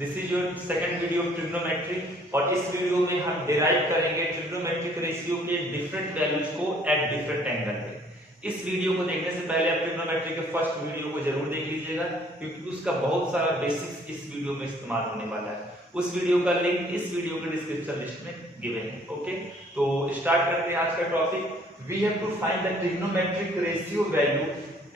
This is your second video of trigonometry और इस video में हम डिराइव करेंगे ट्रिग्नोमेट्रिक रेशियो के डिफरेंट वैल्यूज को एट डिफरेंट एंगल पे। इस वीडियो को देखने से पहले आप ट्रिग्नोमेट्री के फर्स्ट वीडियो को जरूर देख लीजिएगा क्योंकि उसका बहुत सारा बेसिक्स इस वीडियो में इस्तेमाल होने वाला है। उस वीडियो का लिंक इस वीडियो के डिस्क्रिप्शन लिस्ट में गिवन है। ओके, तो स्टार्ट करते हैं आज का topic. We have to find the trigonometric ratio value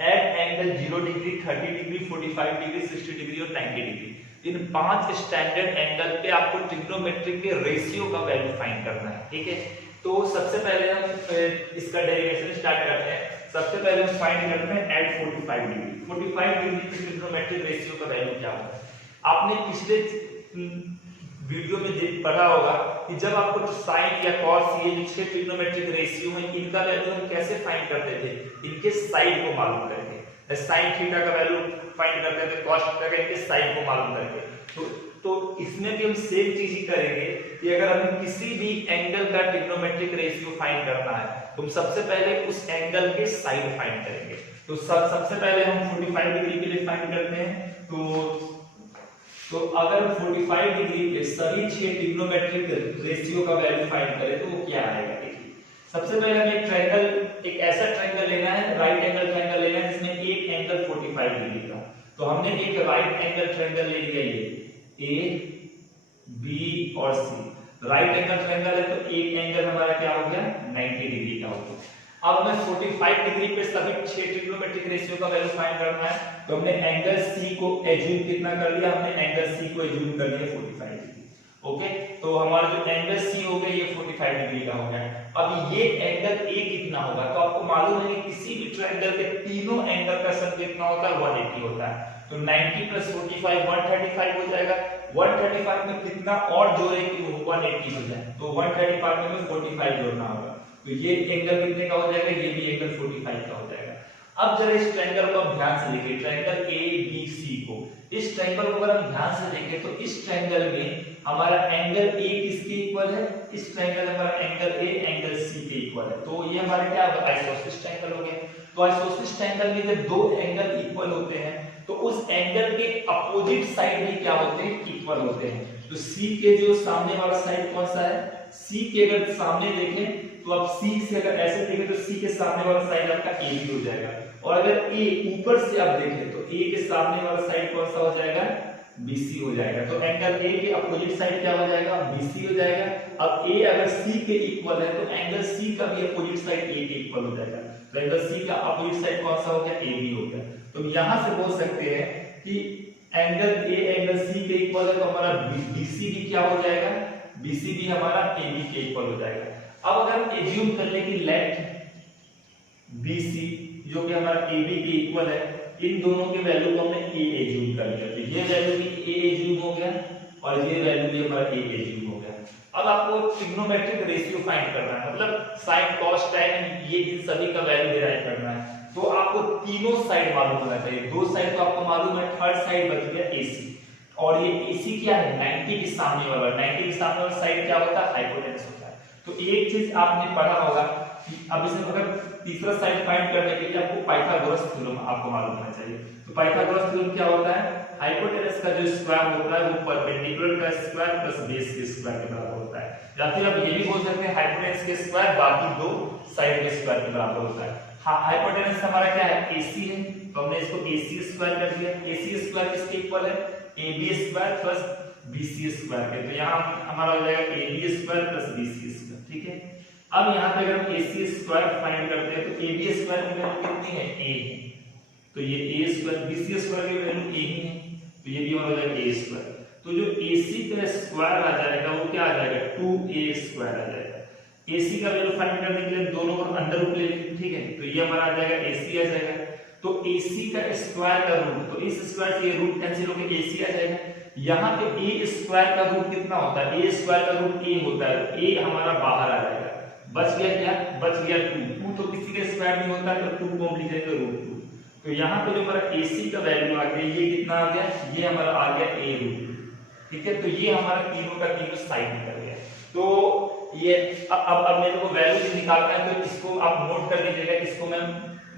at angle 0 degree, 30 degree, 45 degree, 60 degree और 90 डिग्री। इन 5 स्टैंडर्ड एंगल पे आपको ट्रिग्नोमेट्रिक के रेशियो का वैल्यू फाइंड करना है। ठीक है, तो सबसे पहले हम इसका डेरिवेशन स्टार्ट करते हैं। सबसे पहले हम फाइंड करते हैं एट 45 डिग्री। 45 डिग्री पे ट्रिग्नोमेट्रिक रेशियो का वैल्यू क्या होगा। आपने पिछले वीडियो में पढ़ा होगा कि जब आपको साइन या कॉस, ये जो 6 ट्रिग्नोमेट्रिक रेशियो हैं, इनका वैल्यू हम कैसे फाइंड करते थे, इनके साइड को मालूम करके। साइन थीटा का वैल्यू फाइंड करते थे, कॉस थीटा का, इनके साइड को मालूम करके। तो इसमें भी हम सेम चीज ही करेंगे कि अगर हमें किसी भी एंगल का ट्रिग्नोमेट्रिक रेशियो फाइंड करना है तो हम सबसे पहले उस एंगल के साइड फाइंड करेंगे। तो सबसे पहले हम 45 डिग्री के लिए फाइंड करते हैं। तो अगर 45 डिग्री पे सभी 6 ट्रिग्नोमेट्रिक रेशियो का वैल्यू फाइंड करें तो वो क्या आएगा। देखिए, सबसे पहले हमें एक ऐसा ट्रायंगल लेना है, राइट एंगल ट्रायंगल लेना है जिसमें एक एंगल 45 डिग्री का। तो हमने एक राइट एंगल ट्रायंगल ले लिया, ये ए, बी और सी। राइट एंगल ट्रायंगल है तो एक एंगल हमारा क्या हो गया, 90 डिग्री का हो गया। अब हमें 45 डिग्री पे सभी 6 ट्रिग्नोमेट्रिक रेशियो का वैल्यू फाइंड करना है। तो हमने एंगल सी को एज्यूम कितना कर लिया, हमने एंगल सी को एज्यूम कर लिया 45 डिग्री। ओके, तो हमारा जो एंगल सी हो गया ये 45 डिग्री का हो गया। अब ये एंगल ए कितना होगा, तो आपको मालूम है कि किसी भी ट्रायंगल के तीनों एंगल का सम कितना होता है, 180 होता है। तो 90 प्लस 45 135 हो जाएगा। 135 में कितना और जोड़े कि वो 180 हो जाए, तो 135 में 45 जोड़ना होगा। तो ये एंगल कितने का हो जाएगा, ये भी एंगल 45 का हो जाएगा। अब जरा इस ट्रायंगल को आप ध्यान से देखिए, ट्रायंगल ए बी सी को। इस ट्रायंगल को अगर हम ध्यान से देखें तो इस ट्रायंगल में हमारा एंगल ए किसके इक्वल है, इस ट्रायंगल में हमारा एंगल ए एंगल सी के इक्वल है। तो ये हमारा क्या होगा, आइसोसेलेस ट्रायंगल हो गया। तो आइसोसेलेस ट्रायंगल में जब दो एंगल इक्वल होते हैं तो उस एंगल के अपोजिट साइड भी क्या होते हैं, इक्वल होते हैं। तो सी के जो सामने वाला साइड कौन सा है, सी के अगर सामने देखें तो आप सी से अगर ऐसे देखें तो सी के सामने वाला साइड आपका ए भी हो जाएगा। और अगर ए ऊपर से आप देखें तो ए के सामने वाला साइड कौन सा हो जाएगा, BC हो जाएगा। तो एंगल ए के अपोजिट साइड क्या हो जाएगा, BC हो जाएगा। अब ए अगर सी के इक्वल है तो एंगल सी का भी अपोजिट साइड ए के इक्वल हो जाएगा। तो एंगल सी का अपोजिट साइड कौन सा हो गया, AB हो गया। तो यहां से बोल सकते हैं कि एंगल ए एंगल सी के इक्वल है तो हमारा BC भी क्या हो जाएगा, BC भी हमारा AB के इक्वल हो जाएगा। अब अगर हम एज्यूम कर ले कि लेट BC जो कि हमारा AB के इक्वल है, इन दोनों के वैल्यू को हमने A एज्यूम कर लिया। तो ये वैल्यू भी A एज्यूम हो गया और ये वैल्यू भी हमारा A एज्यूम हो गया। अब आपको ट्रिग्नोमेट्रिक रेशियो फाइंड करना है, मतलब साइन कॉस टैन ये इन सभी का वैल्यू डिराइव करना है। तो आपको तीनों साइड मालूम होना चाहिए। दो साइड तो आपको मालूम है, थर्ड साइड बच गया AC। और ये AC क्या है, 90 के सामने वाला। 90 के सामने वाला साइड क्या होता है, हाइपोटेनस होता है। तो एक चीज आपने पढ़ा होगा कि अब इसमें अगर तीसरा साइड फाइंड करने के लिए आपको पाइथागोरस थ्योरम आपको मालूम होना चाहिए। तो पाइथागोरस थ्योरम क्या होता है, हाइपोटेनस का जो स्क्वायर होता है वो परपेंडिकुलर का स्क्वायर प्लस बेस के स्क्वायर के बराबर होता है। या फिर आप ये भी बोल सकते हैं हाइपोटेनस के स्क्वायर बाकी दो साइड के स्क्वायर के बराबर होता है। हाइपोटेनस हमारा क्या है, AC है, तो हमने इसको AC स्क्वायर कर दिया। AC स्क्वायर किसके इक्वल है, AB square plus BC square के। तो यहाँ हमारा हो जाएगा AB square plus BC square. ठीक है, अब यहाँ पे अगर हम AC स्क्वायर फाइंड करते हैं तो AB स्क्वायर की वैल्यू कितनी है, A है। तो ये A स्क्वायर, BC स्क्वायर की वैल्यू A ही है, तो ये भी हमारा हो जाएगा A स्क्वायर। तो जो AC का स्क्वायर आ जाएगा वो क्या आ जाएगा, 2A स्क्वायर आ जाएगा। AC का वैल्यू फाइंड करने के लिए दोनों को अंडर रूट ले लेंगे। ठीक है, तो ये हमारा आ जाएगा AC आ जाएगा। तो AC का स्क्वायर का रूट, तो इस स्क्वायर से ये रूट कैंसिल होकर AC आ जाएगा। यहाँ पे A स्क्वायर का रूट कितना होता है, A स्क्वायर का रूट A होता है। A हमारा बाहर आ जाएगा, बच गया क्या, बच गया 2 तो किसी के स्क्वायर नहीं होता तो 2 को हम लिखेंगे √2। तो यहाँ पे जो हमारा AC का वैल्यू आ गया ये कितना आ गया, ये हमारा आ गया A√2। ठीक है, तो ये हमारा तीनों का तीनों साइड निकल गया। तो ये अब मेरे को वैल्यू निकालना है तो इसको आप नोट कर लीजिएगा, इसको मैं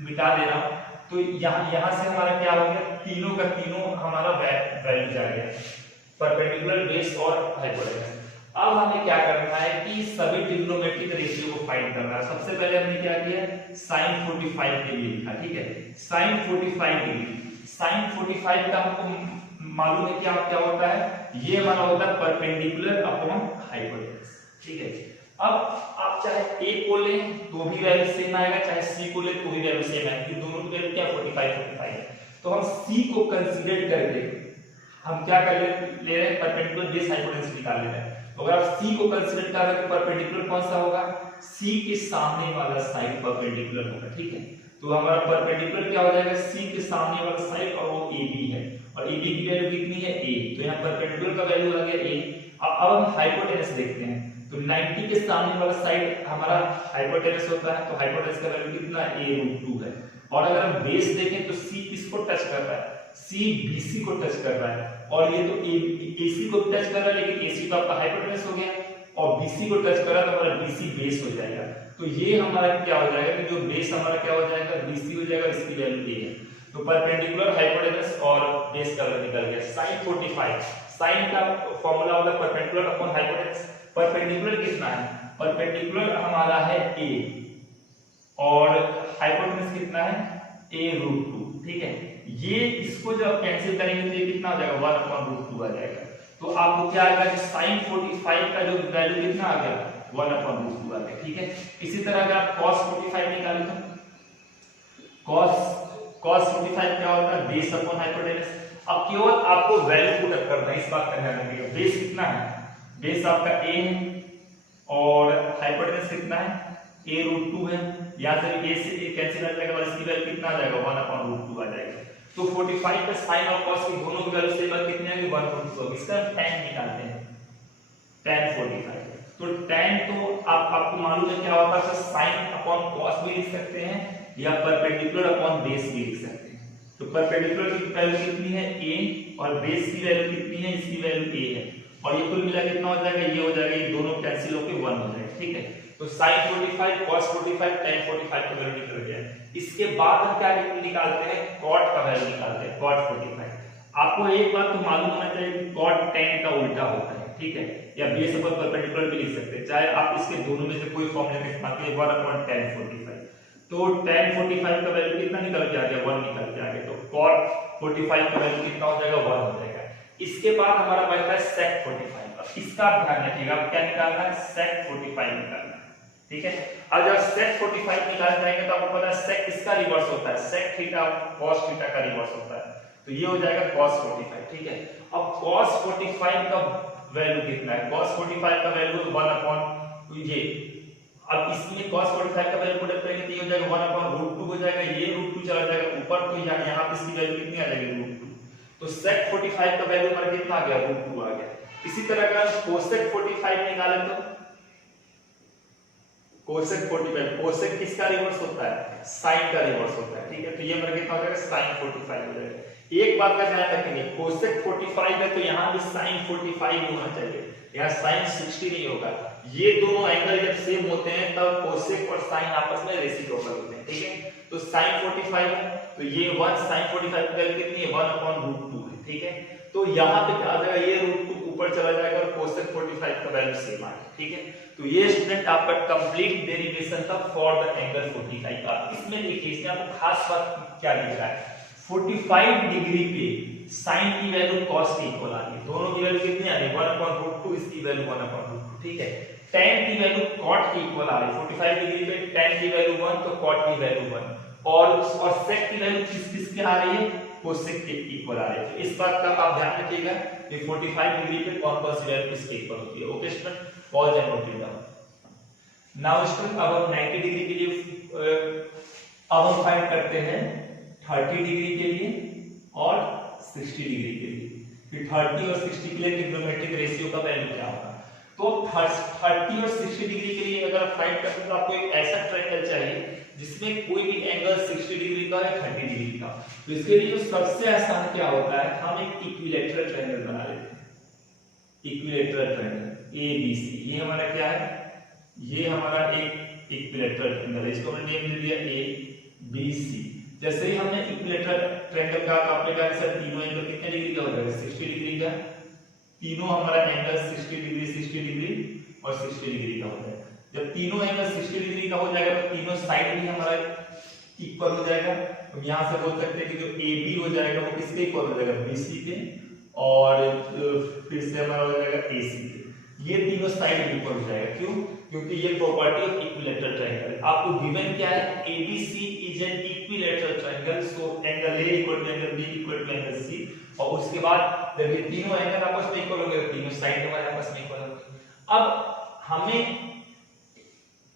मिटा दे रहा हूँ। तो यहाँ से हमारा क्या हो गया, तीनों का तीनों हमारा वैल्यू आ गया। परपेंडिकुलर, बेस और हाइपोटेनस। अब हमें क्या करना है कि सभी ट्रिग्नोमेट्रिक रेशियो को फाइंड करना है। सबसे पहले हमने क्या किया, sin 45 के लिए लिखा, ठीक है, sin 45 डिग्री। sin 45 का हमको मालूम है क्या क्या होता है, ये हमारा होता है परपेंडिकुलर अपॉन हाइपोटेनस, ठीक है। अब आप चाहे a को लें तो भी वैल्यू सेम आएगा, चाहे c को लें तो भी वैल्यू सेम आएगी, दोनों की वैल्यू क्या 45 है। तो हम c को कंसीडर करके हम क्या कर ले रहे हैं, परपेंडिकुलर बेस हाइपोटेनस निकाल ले रहे हैं। तो अगर आप c को कंसीडर कर रहे हैं तो परपेंडिकुलर कौन सा होगा, c के सामने वाला साइड परपेंडिकुलर होगा, ठीक है। तो हमारा परपेंडिकुलर क्या हो जाएगा, c के सामने वाला साइड, और वो ab है, और ab की वैल्यू कितनी है a, तो यहाँ परपेंडिकुलर का वैल्यू आ गया a। अब हम हाइपोटेनस देखते हैं, तो 90 के सामने वाला साइड हमारा हाइपोटेनस होता है, तो हाइपोटेनस का वैल्यू कितना a√2 है। और अगर हम बेस देखें तो c किसको टच कर रहा है, c bc को टच कर रहा है, और ये तो ac को टच कर रहा है, लेकिन ac तो आपका हाइपोटेनस हो गया, और bc को टच कर रहा है तो हमारा bc बेस हो जाएगा। तो ये हमारा क्या हो जाएगा कि जो बेस हमारा क्या हो जाएगा, bc हो जाएगा, इसकी वैल्यू a है। तो परपेंडिकुलर, हाइपोटेनस और बेस का वैल्यू निकल गया। sin 45, sin का फार्मूला होगा परपेंडिकुलर अपॉन हाइपोटेनस। परपेंडिकुलर कितना है, परपेंडिकुलर हमारा है a, और हाइपोटेनस कितना है a√2, ठीक है। ये इसको जब कैंसिल करेंगे तो ये कितना हो जाएगा, 1/√2 आ जाएगा। तो आपको क्या आएगा कि sin 45 का जो वैल्यू कितना आ गया, 1/√2 आ गया, ठीक है। इसी तरह अगर आप cos 45 निकालें तो cos 45 क्या होता है, बेस अपॉन हाइपोटेनस। अब केवल आपको वैल्यू पुट करना है, इस बात का ध्यान रखिएगा। बेस कितना है, बेस आपका a है, और हाइपोटेनस कितना है a√2 है। यहां से a से a कैंसिल हो जाएगा, और इसकी वैल्यू कितना आ जाएगा, 1/√2 आ जाएगा। तो 45 पे sin और cos की दोनों की वैल्यू सेम है, कितनी आएगी, 1/√2। इसका tan निकालते हैं, tan 45। तो tan तो आपको मालूम है क्या होता है, sin अपॉन cos भी लिख सकते हैं, या परपेंडिकुलर अपॉन बेस भी लिख सकते हैं। तो परपेंडिकुलर की वैल्यू कितनी है a, और बेस की वैल्यू कितनी है, इसकी वैल्यू a है, और ये कुल मिला कितना हो जाएगा, ये हो जाएगा, ये दोनों कैंसिल होकर 1 हो जाएगा, ठीक है। तो sin 45, cos 45, tan 45 का वैल्यू निकल गया। इसके बाद हम क्या निकालते हैं, cot का वैल्यू निकालते हैं, cot 45। आपको एक बात तो मालूम होना चाहिए कि cot tan का उल्टा होता है, ठीक है, या बेस अपॉन परपेंडिकुलर भी लिख सकते हैं, चाहे आप इसके दोनों में से कोई फॉर्मूला का इस्तेमाल करिए, 1/tan 45। तो tan 45 का वैल्यू कितना निकल के आ गया, 1 निकल के आ गया। तो cot 45 का वैल्यू कितना हो जाएगा, 1 हो जाएगा। इसके बाद हमारा बचता है sec 45। इसका ध्यान रखिएगा, अब क्या निकालना है, sec 45 निकालना है, ठीक है। अब जब sec 45 निकाल जाएंगे तो आपको पता है sec किसका रिवर्स होता है, sec थीटा cos थीटा का रिवर्स होता है, तो ये हो जाएगा cos 45, ठीक है। अब cos 45 का वैल्यू कितना है, cos 45 का वैल्यू 1 ये, अब इसमें cos 45 का वैल्यू पुट करेंगे तो ये हो जाएगा 1/√2 हो जाएगा, ये √2 चला जाएगा ऊपर, तो यहां पे इसकी वैल्यू कितनी आ जाएगी, √2। तो sec 45 का वैल्यू हमारा कितना आ गया, √2 आ गया। इसी तरह अगर cosec 45 निकालें तो cosec 45, cosec किसका रिवर्स होता है, sin का रिवर्स होता है, ठीक है। तो ये हमारा कितना हो जाएगा, sin 45 हो जाएगा। एक बात का ध्यान रखेंगे, cosec 45 है तो यहाँ भी sin 45 ही होना चाहिए, यहाँ sin 60 नहीं होगा। ये दोनों एंगल जब सेम होते हैं तब cosec और sin आपस में रेसिप्रोकल होते हैं, ठीक है। तो sin 45 है तो ये 1 sin 45 की वैल्यू कितनी है, 1/√2 है, ठीक है। तो यहाँ पे क्या आ जाएगा, ये √2 ऊपर चला जाएगा और cosec 45 का वैल्यू सेम आ गया, ठीक है। तो ये स्टूडेंट आपका कंप्लीट डेरिवेशन था फॉर द एंगल 45। आप इसमें देखिए, इसमें आपको खास बात क्या दिख रहा है, 45 डिग्री पे sin की वैल्यू cos के इक्वल आ गई, दोनों की वैल्यू कितनी आ गई, 1/√2, इसकी वैल्यू 1/√2, ठीक है। tan की वैल्यू cot के इक्वल आ रही है, 45 डिग्री पे tan की वैल्यू 1 तो cot की वैल्यू 1, और sec की वैल्यू किसके आ रही है, cosec के इक्वल आ रही है। तो इस बात का आप ध्यान रखिएगा कि 45 डिग्री पे कौन कौन सी वैल्यू किसके इक्वल होती है। Okay student, pause and note it down. Now student अब हम 90 डिग्री के लिए अब हम फाइंड करते हैं 30 डिग्री के लिए और 60 डिग्री के लिए। फिर 30 और 60 के लिए ट्रिग्नोमेट्रिक रेशियो का वैल्यू क्या होगा। तो 30 और 60 डिग्री के लिए अगर आप फाइंड करते हैं तो आपको एक ऐसा ट्रायंगल चाहिए जिसमें कोई भी एंगल 60 डिग्री का है 30 डिग्री का। तो इसके लिए सबसे आसान क्या होता है, हम एक इक्विलैटरल ट्रायंगल बना लेते हैं। इक्विलैटरल ट्रायंगल ABC, ये हमारा क्या है, ये हमारा एक इक्विलैटरल ट्रायंगल है, इसको हमने नेम दे दिया ABC। जैसे ही हमने इक्विलैटरल ट्रायंगल का आपने कहा सर तीनों एंगल कितने डिग्री का हो जाएगा, 60 डिग्री का, तीनों हमारा एंगल 60 डिग्री और 60 डिग्री का हो जाएगा। जब तीनों एंगल 60 डिग्री का हो जाएगा तो तीनों साइड भी हमारा इक्वल हो जाएगा। तो यहां से बोल सकते हैं कि जो AB हो जाएगा वो किसके इक्वल हो जाएगा, BC के, और फिर से हमारा हो जाएगा AC के। ये तीनों साइड इक्वल हो जाएगा। क्यों? क्योंकि ये प्रॉपर्टी ऑफ इक्विलैटरल ट्रायंगल है। आपको गिवन क्या है, ABC is an equilateral triangle, so angle A equal to angle B equal to angle C। और उसके बाद जब ये तीनों एंगल आपस में इक्वल हो गए, तीनों साइड हमारे आपस में इक्वल हो गए। अब हमें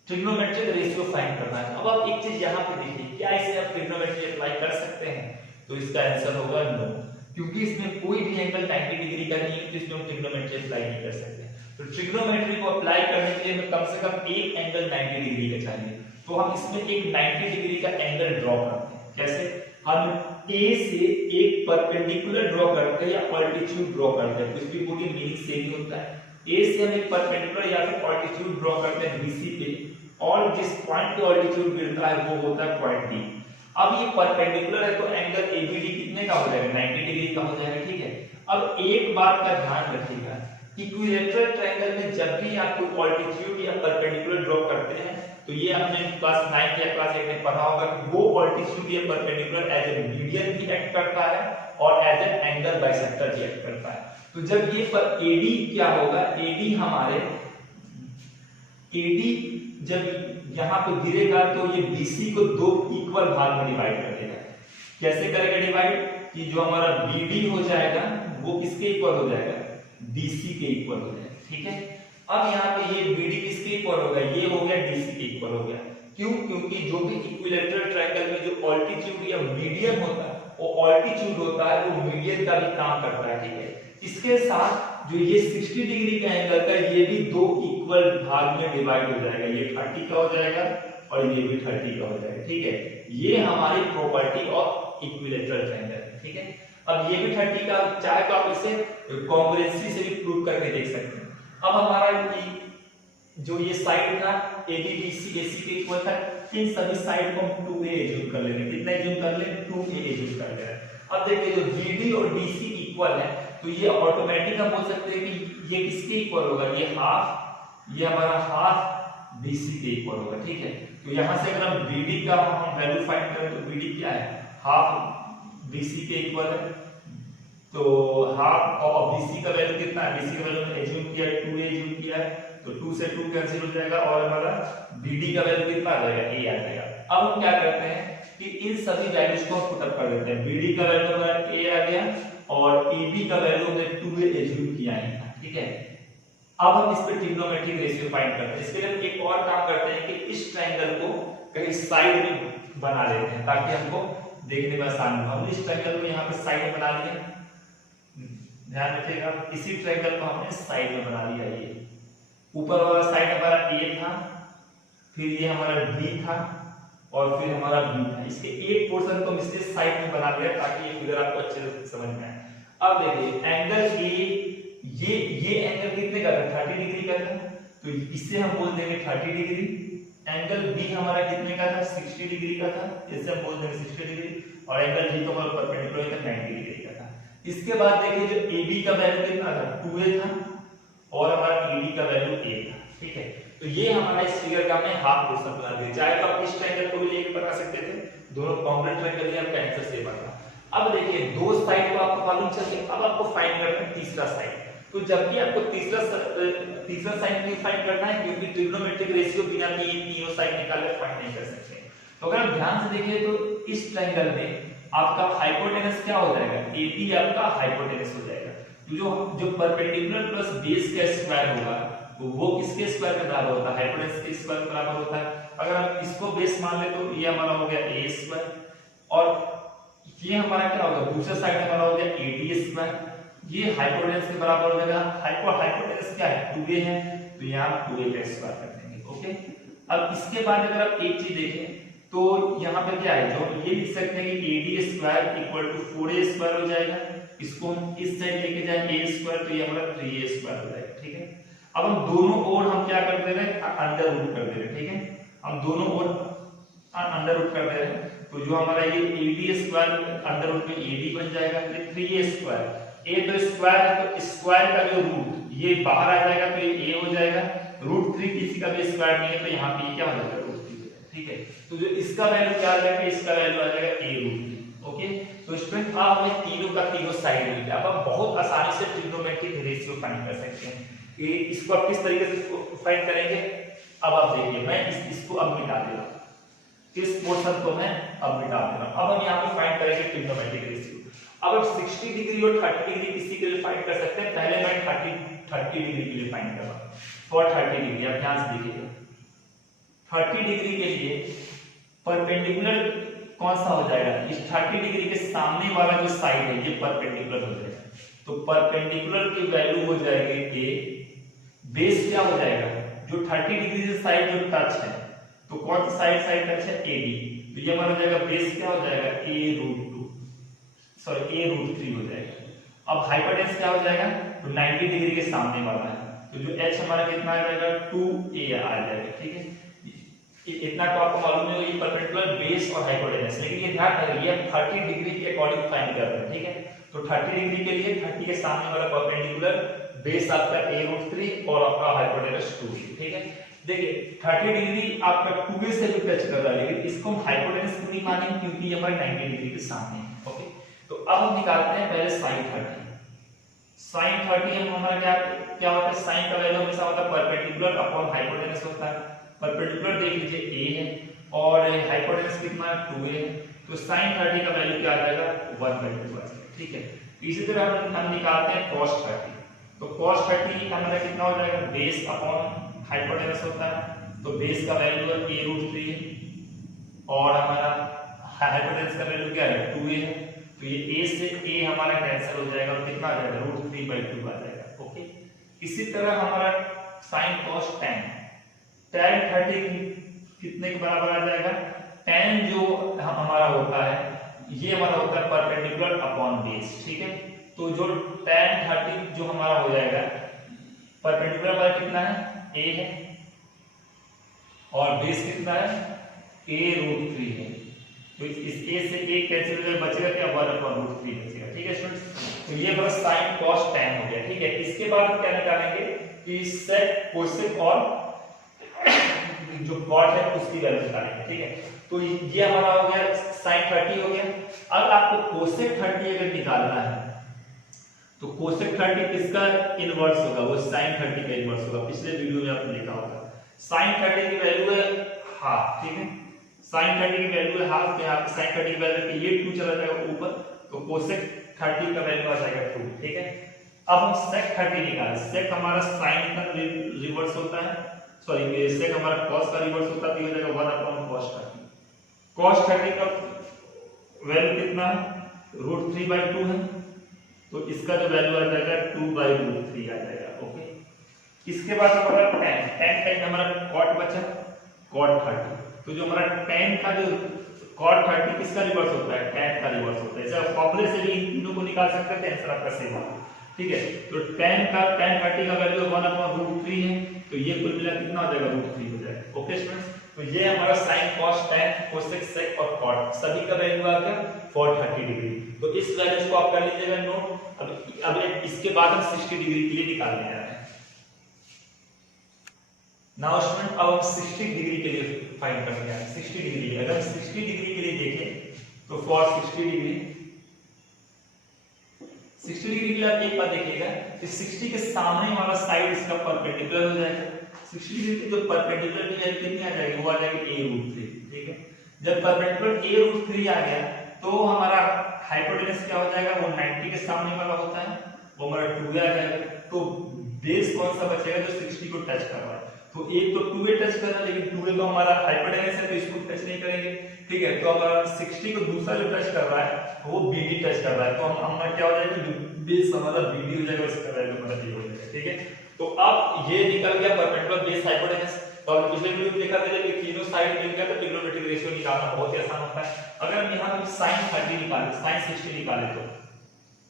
ट्रिग्नोमेट्रिक रेशियो फाइंड करना है। अब आप एक चीज यहाँ पे देखिए, क्या इसे आप ट्रिग्नोमेट्री अप्लाई कर सकते हैं? तो इसका आंसर होगा नो, क्योंकि इसमें कोई भी एंगल 90 डिग्री का नहीं है, तो इसमें हम ट्रिग्नोमेट्री अप्लाई नहीं कर सकते। तो ट्रिग्नोमेट्री को अप्लाई करने के लिए हमें कम से कम एक एंगल 90 डिग्री का चाहिए। तो हम इसमें एक 90 डिग्री का एंगल ड्रॉ करते हैं। कैसे? हम A से एक परपेंडिकुलर ड्रॉ करते हैं या ऑल्टीट्यूड ड्रॉ करते हैं, तो इसकी पूरी मीनिंग सेम ही होता है। A से हम एक परपेंडिकुलर या फिर ऑल्टीट्यूड ड्रॉ करते हैं BC पे, और जिस पॉइंट पे ऑल्टीट्यूड गिरता है वो होता है पॉइंट D। अब ये परपेंडिकुलर है तो एंगल ABD कितने का हो जाएगा, 90 डिग्री का हो जाएगा। ठीक है, अब एक बात का ध्यान रखिएगा, इक्विलैटरल ट्रायंगल में जब भी आप कोई ऑल्टीट्यूड या परपेंडिकुलर ड्रॉ करते हैं तो ये आपने क्लास 9 या क्लास 8 में पढ़ा होगा कि वो ऑल्टीट्यूड या परपेंडिकुलर एज ए मीडियन भी एक्ट करता है और एज ए एंगल बाइसेक्टर भी एक्ट करता है। तो जब ये पर AD क्या होगा, AD हमारे AD जब यहाँ पे गिरेगा तो ये BC को दो इक्वल भाग में डिवाइड कर देगा। कैसे करेगा डिवाइड, कि जो हमारा BD हो जाएगा वो किसके इक्वल हो जाएगा, DC के इक्वल हो जाएगा। ठीक है, अब यहाँ पे ये BD किसके इक्वल होगा, ये हो गया DC के इक्वल हो गया। क्यों? क्योंकि जो भी इक्विलैटरल ट्रायंगल में जो ऑल्टीट्यूड या मीडियन होता है, वो ऑल्टीट्यूड होता है, वो मीडियन का भी काम करता है। ठीक है, इसके साथ जो ये 60 डिग्री का एंगल का ये भी दो इक्वल भाग में डिवाइड हो जाएगा, ये 30 का हो जाएगा और ये भी 30 का हो जाएगा। ठीक है, ये हमारी प्रॉपर्टी ऑफ इक्विलैटरल ट्रायंगल है। ठीक है, अब ये भी 30 का, चाहे तो आप इसे कॉन्ग्रुएंसी से भी प्रूव करके देख सकते हैं। अब हमारा जो ये साइड था AB BC AC के इक्वल था, इन सभी साइड को हम 2a एज्यूम कर लेंगे। कितना एज्यूम कर लें, 2a एज्यूम कर ले। अब देखिए जो BD और DC इक्वल है तो ये ऑटोमेटिक हम बोल सकते हैं कि ये किसके इक्वल होगा, ये हाफ, ये हमारा हाफ BC के इक्वल होगा। ठीक है, तो यहां से अगर हम BD का हम वैल्यू फाइंड करें तो BD क्या है, हाफ BC के इक्वल है। तो हाफ और BC का वैल्यू कितना है, BC का वैल्यू हमने एज्यूम किया है 2a एज्यूम किया है, तो 2 से 2 कैंसिल हो जाएगा और हमारा BD का वैल्यू कितना आ जाएगा, a आ जाएगा। अब हम क्या करते हैं कि इन सभी वैल्यूज को पुट अप कर देते हैं। BD का वैल्यू हमारा a आ गया और AB का वैल्यू हमने 2a एज्यूम किया है। ठीक है, अब हम इस पे ट्रिग्नोमेट्रिक रेशियो फाइंड करते हैं। इसके लिए हम एक और काम करते हैं कि इस ट्रायंगल को कहीं साइड में बना लेते हैं ताकि हमको देखने में आसान हो। हमने इस ट्रायंगल को यहाँ पे साइड में बना लिया, ध्यान रखिएगा, इसी ट्रायंगल को हमने साइड में बना लिया। ये ऊपर वाला साइड हमारा A था, फिर ये हमारा D था और फिर हमारा B था। इसके एक पोर्शन को हम इसके साइड में बना लिया ताकि ये फिगर आपको अच्छे से समझ में आए। अब देखिए एंगल A, ये एंगल कितने का था, 30 डिग्री का था, तो इससे हम बोल देंगे 30 डिग्री। एंगल B हमारा कितने का था, 60 डिग्री का था, इससे हम बोल देंगे 60 डिग्री। और एंगल D तो हमारा परपेंडिकुलर था 90 डिग्री का था। इसके बाद देखिए जो AB का वैल्यू कितना था, 2a था और हमारा ED का वैल्यू a था। ठीक है, तो ये हमारा इस फिगर का हमने हाफ पोर्शन बना दिया। चाहे तो आप इस ट्रायंगल को भी लेके बना सकते थे, दोनों कॉन्ग्रुएंट ट्रायंगल है, आपका आंसर सेम आता। अब देखिए दो साइड को आपको मालूम चल गया, अब आपको फाइंड करना है तीसरा साइड। तो जब भी आपको तीसरा साइड नहीं फाइंड करना है, क्योंकि ट्रिग्नोमेट्रिक रेशियो बिना तीनों साइड निकाले फाइंड नहीं कर सकते। तो अगर आप ध्यान से देखिए तो इस ट्रायंगल में आपका हाइपोटेनस क्या हो जाएगा, AB आपका हाइपोटेनस हो जाएगा। तो जो परपेंडिकुलर प्लस बेस का स्क्वायर होगा वो किसके स्क्वायर के बराबर होता है, हाइपोटेनस के स्क्वायर के बराबर होता है। अगर हम इसको बेस मान ले तो ये हमारा हो गया a स्क्वायर और ये हमारा क्या होगा, दूसरा साइड हमारा हो गया AD स्क्वायर, ये हाइपोटेनस के बराबर हो जाएगा। हाइपोटेनस क्या है, 2a है, तो यहाँ 2a का स्क्वायर कर देंगे। ओके, अब इसके बाद अगर आप एक चीज देखें तो यहाँ पे क्या है, जो ये लिख सकते हैं कि AD square equal to 4a square हो जाएगा। इसको हम इस साइड लेके जाए a स्क्वायर, तो ये हमारा 3a स्क्वायर हो जाएगा। ठीक है, अब हम दोनों ओर हम क्या कर दे रहे हैं, अंडर रूट कर दे रहे हैं। ठीक है, हम दोनों ओर अंडर रूट कर दे रहे हैं, तो जो हमारा ये AD स्क्वायर अंडर रूट में AD बन जाएगा, ये 3a स्क्वायर ए तो स्क्वायर है, तो स्क्वायर का जो रूट ये बाहर आ जाएगा तो ये ए हो जाएगा, √3 किसी का भी स्क्वायर नहीं है तो यहाँ पे क्या हो जाएगा √3, ठीक है। तो जो इसका वैल्यू क्या आ जाएगा, इसका वैल्यू आ जाएगा a√3। ओके, तो स्टूडेंट अब हमें तीनों का तीनों साइड मिल गया। अब हम बहुत आसानी से ट्रिग्नोमेट्रिक रेशियो फाइंड कर सकते हैं। ये इसको आप किस तरीके से फाइंड करेंगे, अब आप देखिए, मैं इसको अब मिटा दे रहा हूं, इस पोर्शन को मैं अब मिटा दे रहा हूं। अब हम यहाँ पे फाइंड करेंगे ट्रिग्नोमेट्रिक रेशियो। अब हम 60 डिग्री और 30 डिग्री किसी के लिए फाइंड कर सकते हैं। पहले मैं 30 डिग्री के लिए फाइंड कर रहा हूं। फॉर 30 डिग्री आप ध्यान से देखिएगा, 30 डिग्री के लिए परपेंडिकुलर कौन सा हो जाएगा, इस 30 डिग्री के सामने वाला जो साइड है ये परपेंडिकुलर हो जाएगा। तो परपेंडिकुलर की वैल्यू हो जाएगी a, बेस क्या हो जाएगा, जो 30 डिग्री से साइड जो टच है, तो कौन सा साइड टच है, AD, तो ये हमारा हो जाएगा बेस क्या हो जाएगा a√2, सॉरी a√3 हो जाएगा। अब हाइपोटेन्यूज क्या हो जाएगा, तो 90 डिग्री के सामने वाला है, तो जो h हमारा कितना आ जाएगा 2a आ जाएगा, ठीक है। इतना तो आपको मालूम है, ये परपेंडिकुलर बेस और हाइपोटेन्यूज, लेकिन ये ध्यान रखिए हम 30 डिग्री के अकॉर्डिंग फाइंड कर रहे हैं, ठीक है। तो 30 डिग्री के लिए 30 के सामने वाला परपेंडिकुलर बेस आपका a√3 और आपका हाइपोटेन्यूज 2a, ठीक है। देखिए 30 डिग्री आपका 2a से भी टच कर रहा है, लेकिन इसको हम हाइपोटेन्यूज क्यों नहीं मानेंगे, क्योंकि ये हमारे 90 डिग्री के सामने है। ओके, तो अब हम निकालते हैं पहले sin 30। sin 30 हमारा क्या होता है, sin का वैल्यू हमेशा होता है परपेंडिकुलर अपॉन हाइपोटेन्यूज होता है। परपेंडिकुलर देख लीजिए a है और हाइपोटेन्यूज कितना 2a है, तो sin 30 का वैल्यू क्या आ जाएगा 1/2 आ जाएगा, ठीक है। इसी तरह हम निकालते हैं cos 30। तो cos 30 हमारा कितना हो जाएगा, बेस अपॉन हाइपोटेन्यूज होता है, तो बेस का वैल्यू है a√3 है और हमारा हाइपोटेन्यूज का वैल्यू क्या है 2a है, तो ये a से a हमारा कैंसिल हो जाएगा और कितना आ जाएगा √3/2 आ जाएगा। ओके, इसी तरह हमारा sin cos tan 30 कितने के बराबर आ जाएगा, tan जो हमारा होता है ये हमारा होता है परपेंडिकुलर अपॉन बेस, ठीक है। तो जो tan 30 जो हमारा हो जाएगा परपेंडिकुलर हमारा कितना है a है और बेस कितना है a√3 है, तो इस a से a कैंसिल हो जाएगा, बचेगा क्या 1/√3 बचेगा, ठीक है स्टूडेंट्स। तो ये हमारा sin cos tan हो गया, ठीक है। इसके बाद हम क्या निकालेंगे कि sec cosec और जो cot है उसकी वैल्यू निकालेंगे, ठीक है। तो ये हमारा हो गया sin 30 हो गया। अब आपको cosec 30 अगर निकालना है तो cosec 30 किसका इनवर्स होगा, वो sin 30 का इनवर्स होगा। पिछले वीडियो में आपने देखा होगा sin 30 की वैल्यू है हाफ, ठीक है। sin 30 की वैल्यू है हाफ, तो यहाँ पे sin 30 की वैल्यू ये 2 चला जाएगा ऊपर, तो cosec 30 का वैल्यू आ जाएगा 2, ठीक है। अब हम sec 30 निकालें, sec हमारा sin का रिवर्स होता है, सॉरी sec हमारा cos का रिवर्स होता है, तो ये हो जाएगा 1/cos 30। cos 30 का वैल्यू कितना है √3/2 है, तो इसका जो वैल्यू आ जाएगा 2/√3 आ जाएगा। ओके, इसके बाद हमारा tan का हमारा cot बचा cot 30, तो जो हमारा tan का जो cot 30 किसका रिवर्स होता है, tan का रिवर्स होता है। ऐसे फॉर्मूले से भी इन तीनों को निकाल सकते हैं, आंसर आपका सेम होगा, ठीक है। तो tan 30 का वैल्यू 1/√3 है, तो ये कुल मिला कितना हो जाएगा √3 हो जाएगा। ओके स्टूडेंट्स, तो ये हमारा sin cos tan cosec sec और cot सभी का वैल्यू आ गया for 30 डिग्री। तो इस वैल्यूज को आप कर लीजिएगा नोट। अब इसके बाद हम 60 डिग्री के लिए निकालने जा रहे हैं। नाउ स्टूडेंट अब हम 60 डिग्री के लिए फाइंड करने जा रहे हैं। 60 डिग्री, अगर हम 60 डिग्री के लिए देखें तो फॉर 60 डिग्री के लिए आप एक बात देखिएगा कि 60 के सामने वाला साइड इसका परपेंडिकुलर हो जाएगा। 60 डिग्री की जो परपेंडिकुलर की वैल्यू कितनी आ जाएगी, वो आ जाएगी a√3, ठीक है। जब परपेंडिकुलर a√3 आ गया तो हमारा हाइपोटेन्यूज क्या हो जाएगा, वो 90 के सामने वाला होता है, वो हमारा 2a आ जाएगा। तो बेस कौन सा बचेगा जो 60 को टच कर रहा है, तो एक तो 2a टच कर रहा है, लेकिन 2a तो हमारा हाइपोटेन्यूज है तो इसको टच नहीं करेंगे, ठीक है। तो हमारा 60 को दूसरा जो टच कर रहा है वो BD टच कर रहा है, तो हमारा क्या हो जाएगा, जो बेस हमारा BD हो जाएगा, उसका वैल्यू हमारा ये हो जाएगा, ठीक है। तो अब ये निकल गया परपेंडिकुलर बेस हाइपोटेन्यूज। तो हम पिछले वीडियो में देखा था कि तीनों साइड मिल गया तो ट्रिग्नोमेट्रिक रेशियो निकालना बहुत ही आसान होता है। अगर हम यहां पे sin 30 निकालें, sin 60 निकालें तो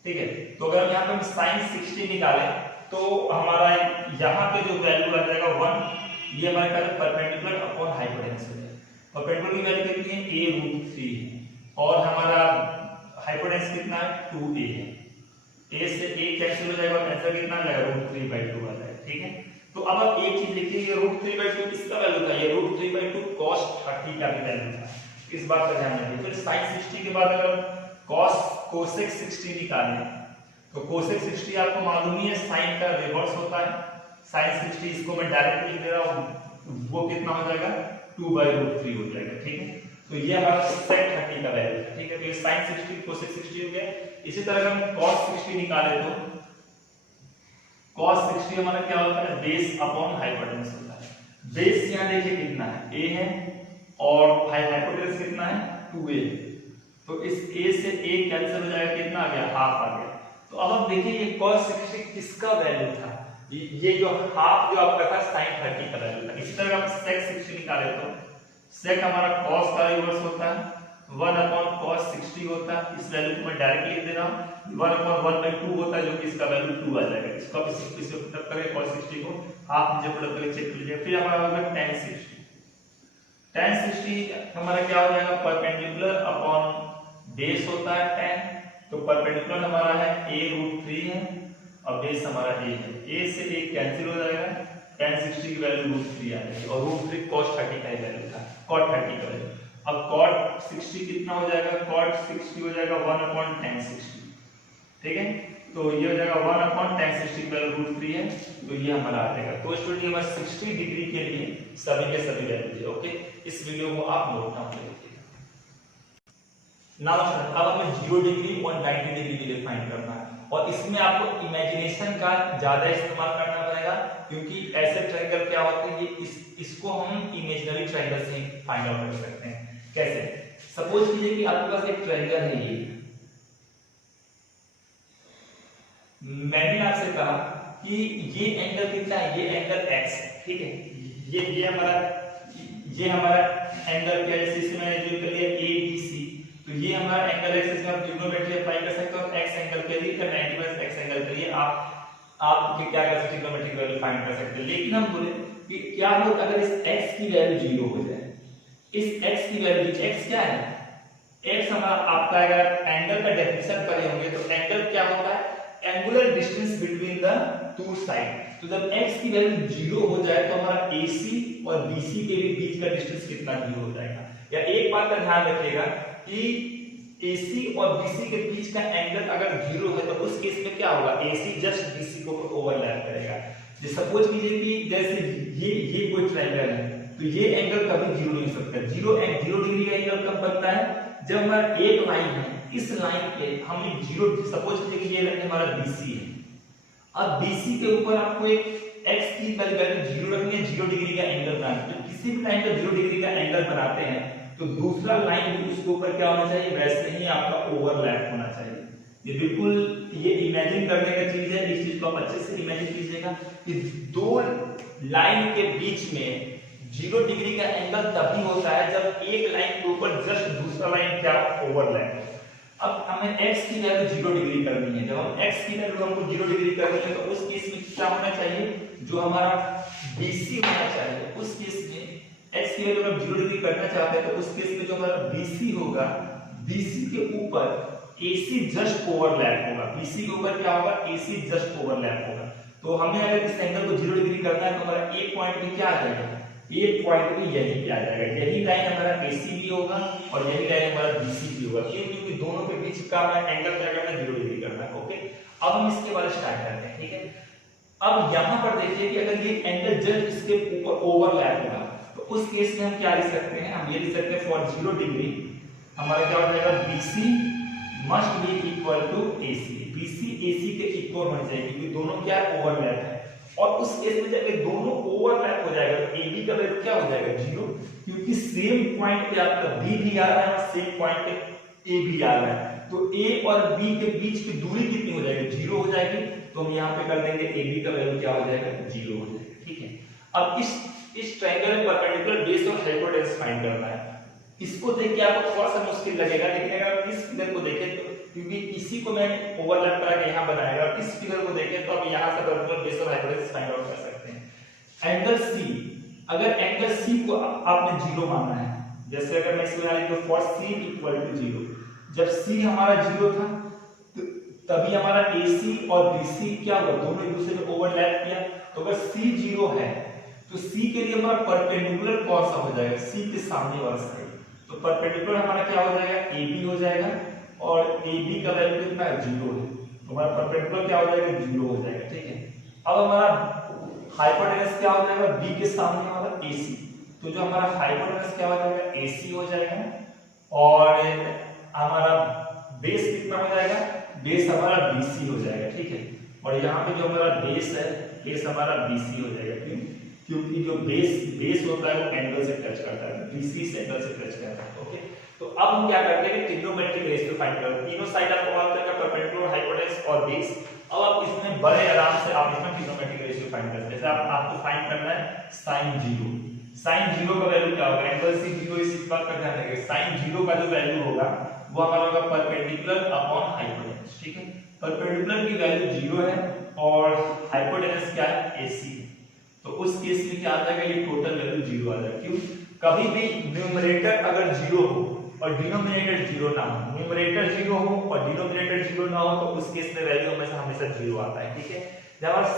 ठीक है, तो अगर हम यहां पे sin 60 निकालें तो हमारा यहां पे जो वैल्यू आ जाएगा 1, ये हमारा क्या है परपेंडिकुलर अपॉन हाइपोटेन्यूज हो जाएगा। परपेंडिकुलर की वैल्यू कितनी है a√3 है और हमारा हाइपोटेन्यूज कितना है 2a है। ए से ए कैंसिल हो जाएगा और आंसर कितना आ जाएगा √3/2 आ जाएगा। ठीक है, तो अब आप एक चीज देखिए, ये √3/2 किसका वैल्यू था, ये √3/2 cos 30 का भी वैल्यू था, इस बात का ध्यान रखिए। फिर sin 60 के बाद अगर cosec 60 निकालें तो cosec 60 आपको मालूम ही है sin का रिवर्स होता है, sin 60 इसको मैं डायरेक्ट लिख दे रहा हूं, वो कितना हो जाएगा 2/√3 हो जाएगा। ठीक है, तो ये हमारा sec 30 का वैल्यू है। ठीक है, तो ये sin 60 cosec 60 हो गया। इसी तरह हम cos 60 निकाले तो cos 60 हमारा क्या होता है, बेस अपॉन हाइपोटेनस होता है। बेस यहां देखिए कितना है, a है, और हाइपोटेनस कितना है 2a, तो इस a से a कैंसिल हो जाएगा, कितना आ गया हाफ आ गया। तो अब आप देखिए ये cos 60 किसका वैल्यू था, ये जो हाफ जो आपका था sin 30 का वैल्यू था। इसी तरह हम sec 60 निकाले तो sec हमारा cos का रिवर्स होता है, 1/cos 60 होता है, इस वैल्यू को मैं डायरेक्ट लिख दे रहा हूं, 1/1/2 होता है, जो कि इसका वैल्यू 2 आ जाएगा। इसको आप इसे पुट करें, cos 60 को हाफ नीचे पुट करके चेक कर लीजिए। फिर हमारा होगा tan 60, tan 60 हमारा क्या हो जाएगा, परपेंडिकुलर अपॉन बेस होता है tan, तो परपेंडिकुलर हमारा है a√3 है और बेस हमारा a है, a से a कैंसिल हो जाएगा, tan 60 की वैल्यू √3 आ जाएगी, और √3 cos 30 का वैल्यू था, cot 30 का वैल्यू। अब cot 60 कितना हो जाएगा, cot 60 हो जाएगा 1/tan 60। ठीक है, तो ये हो जाएगा 1/tan 60 की वैल्यू √3 है, तो ये हमारा आ जाएगा। तो स्टूडेंट ये बस 60 डिग्री के लिए सभी के सभी वैल्यू है। ओके, इस वीडियो को आप नोट डाउन कर लीजिए। नाउ स्टूडेंट अब हमें 0 डिग्री और 90 डिग्री के लिए फाइंड करना है, और इसमें आपको इमेजिनेशन का ज्यादा इस्तेमाल करना पड़ेगा, क्योंकि ऐसे ट्रायंगल क्या होते हैं, ये इसको हम इमेजिनरी ट्रायंगल से फाइंड आउट कर सकते हैं। कैसे, सपोज कीजिए कि आपके पास एक ट्रायंगल है, ये मैंने आपसे कहा कि ये एंगल कितना है, ये एंगल x है। ठीक है, ये हमारा एंगल क्या है, जैसे इसमें मैंने जो कर लिया ABC, तो ये हमारा एंगल x, इसमें हम ट्रिग्नोमेट्री अप्लाई कर सकते हैं, और x एंगल के लिए 90 x एंगल के लिए आप क्या कर सकते हैं, ट्रिग्नोमेट्रिक वैल्यू फाइंड कर सकते हैं। लेकिन हम बोले कि क्या हो अगर इस x की वैल्यू 0 हो जाए, इस x की वैल्यू, x क्या है, x हमारा आपका अगर एंगल का डेफिनेशन पढ़े होंगे तो एंगल क्या होता है, angular distance between the two side. तो जब x की वैल्यू 0 हो जाए तो हमारा AC और BC के बीच का डिस्टेंस कितना 0 हो जाएगा। या एक बात का ध्यान रखिएगा कि AC और BC के बीच का एंगल अगर 0 है तो उस केस में क्या होगा, AC जस्ट BC को ओवरलैप करेगा। जैसे सपोज कीजिए कि जैसे ये कोई ट्रायंगल है, तो ये एंगल कभी 0 नहीं हो सकता। 0 डिग्री का एंगल कब बनता है, जब हमारा एक लाइन है, इस लाइन पे हमने 0, सपोज कीजिए कि ये लाइन हमारा BC है, अब BC के ऊपर आपको एक x की वैल्यू 0 रखनी है, 0 डिग्री का एंगल बनाना है। तो किसी भी लाइन पे 0 डिग्री का एंगल बनाते हैं तो दूसरा लाइन भी उसके ऊपर क्या होना चाहिए, वैसे ही आपका ओवरलैप होना चाहिए। ये बिल्कुल ये इमेजिन करने का चीज है, इस चीज को आप अच्छे से इमेजिन कीजिएगा कि दो लाइन के बीच में 0 डिग्री का एंगल तभी होता है जब एक लाइन के ऊपर जस्ट दूसरा लाइन क्या ओवरलैप हो। अब हमें x की वैल्यू 0 डिग्री करनी है, जब हम x की वैल्यू हमको 0 डिग्री करनी है तो उस केस में क्या होना चाहिए, जो हमारा BC होना चाहिए, उस केस में x की वैल्यू हम 0 डिग्री करना चाहते हैं तो उस केस में जो हमारा BC होगा, BC के ऊपर AC जस्ट ओवरलैप होगा, BC के ऊपर क्या होगा, AC जस्ट ओवरलैप होगा। तो हमें अगर इस एंगल को 0 डिग्री करना है तो हमारा एक पॉइंट में क्या आ जाएगा, एक पॉइंट भी यही पे आ जाएगा, यही लाइन हमारा AC भी होगा और यही लाइन हमारा BC भी होगा, क्योंकि दोनों के बीच का एंगल क्या करना है, 0 डिग्री करना है। ओके, अब हम इसके बाद स्टार्ट करते हैं। ठीक है, अब यहां पर देखिए कि अगर ये एंगल जस्ट इसके ऊपर ओवरलैप होगा तो उस केस में हम क्या लिख सकते हैं, हम ये लिख सकते हैं फॉर 0 डिग्री हमारा क्या हो जाएगा, BC must be equal to AC, BC AC के इक्वल होना चाहिए, क्योंकि दोनों क्या ओवरलैप है। और उस केस में जब दोनों ओवरलैप हो जाएगा तो AB का वैल्यू क्या हो जाएगा, 0, क्योंकि सेम पॉइंट पे आपका B भी आ रहा है और सेम पॉइंट पे A भी आ रहा है, तो A और B के बीच की दूरी कितनी हो जाएगी, 0 हो जाएगी। तो हम यहाँ पे कर देंगे AB का वैल्यू क्या हो जाएगा, 0 हो जाएगा। ठीक है, अब इस ट्रायंगल में परपेंडिकुलर बेस और हाइपोटेनस फाइंड करना है। इसको देख के आपको थोड़ा सा मुश्किल लगेगा, लेकिन अगर आप इस फिगर को देखें तो, क्योंकि इसी को मैं ओवरलैप करा के यहाँ बनाएगा, और इस फिगर को देखें तो आप यहाँ से परपेंडिकुलर बेस और हाइपोटेनस फाइंड आउट कर सकते हैं। एंगल C, अगर एंगल C को आपने 0 मानना है, जैसे अगर मैं इसको यहाँ लिखूं फॉर C इक्वल टू 0, जब C हमारा 0 था तभी हमारा AC और BC क्या हुआ, दोनों एक दूसरे में ओवरलैप किया। तो अगर C 0 है तो C के लिए हमारा परपेंडिकुलर कौन सा हो जाएगा, C के सामने वाला साइड। तो परपेंडिकुलर हमारा क्या हो जाएगा, AB हो जाएगा और AB का वैल्यू कितना है, 0 है। तो हमारा परपेंडिकुलर क्या हो जाएगा, 0 हो जाएगा। ठीक है, अब हमारा हाइपोटेनस क्या हो जाएगा, B के सामने वाला AC। तो जो हमारा हाइपोटेनस क्या हो जाएगा, AC हो जाएगा और हमारा बेस कितना हो जाएगा, बेस हमारा BC हो जाएगा। ठीक है, और यहाँ पे जो हमारा बेस है, बेस हमारा BC हो जाएगा। क्यों, क्योंकि जो बेस होता है वो एंगल से टच करता है, BC इस एंगल से टच करता है। ओके, तो अब हम क्या करते हैं, ट्रिग्नोमेट्रिक रेशियो फाइंड करते हैं। तीनों साइड आपको मालूम है, परपेंडिकुलर, हाइपोटेनस और बेस। अब आप इसमें बड़े आराम से आप इसमें ट्रिग्नोमेट्रिक रेशियो फाइंड करते हैं। जैसे आपको फाइंड करना है sin 0। sin 0 का वैल्यू क्या होगा, एंगल से 0, इस बात का ध्यान रखिए। sin 0 का जो वैल्यू होगा वो हमारा होगा परपेंडिकुलर अपॉन हाइपोटेनस। ठीक है, परपेंडिकुलर की वैल्यू 0 है और हाइपोटेनस क्या है, AC। तो उस केस में क्या आ जाएगा, ये टोटल वैल्यू 0 आ जाएगा। क्यों, कभी भी न्यूमरेटर अगर 0 हो और डिनोमिनेटर 0 ना हो, न्यूमरेटर 0 हो और डिनोमिनेटर 0 ना हो, तो उस केस में वैल्यू हमेशा 0 आता है। ठीक है, जब हमारा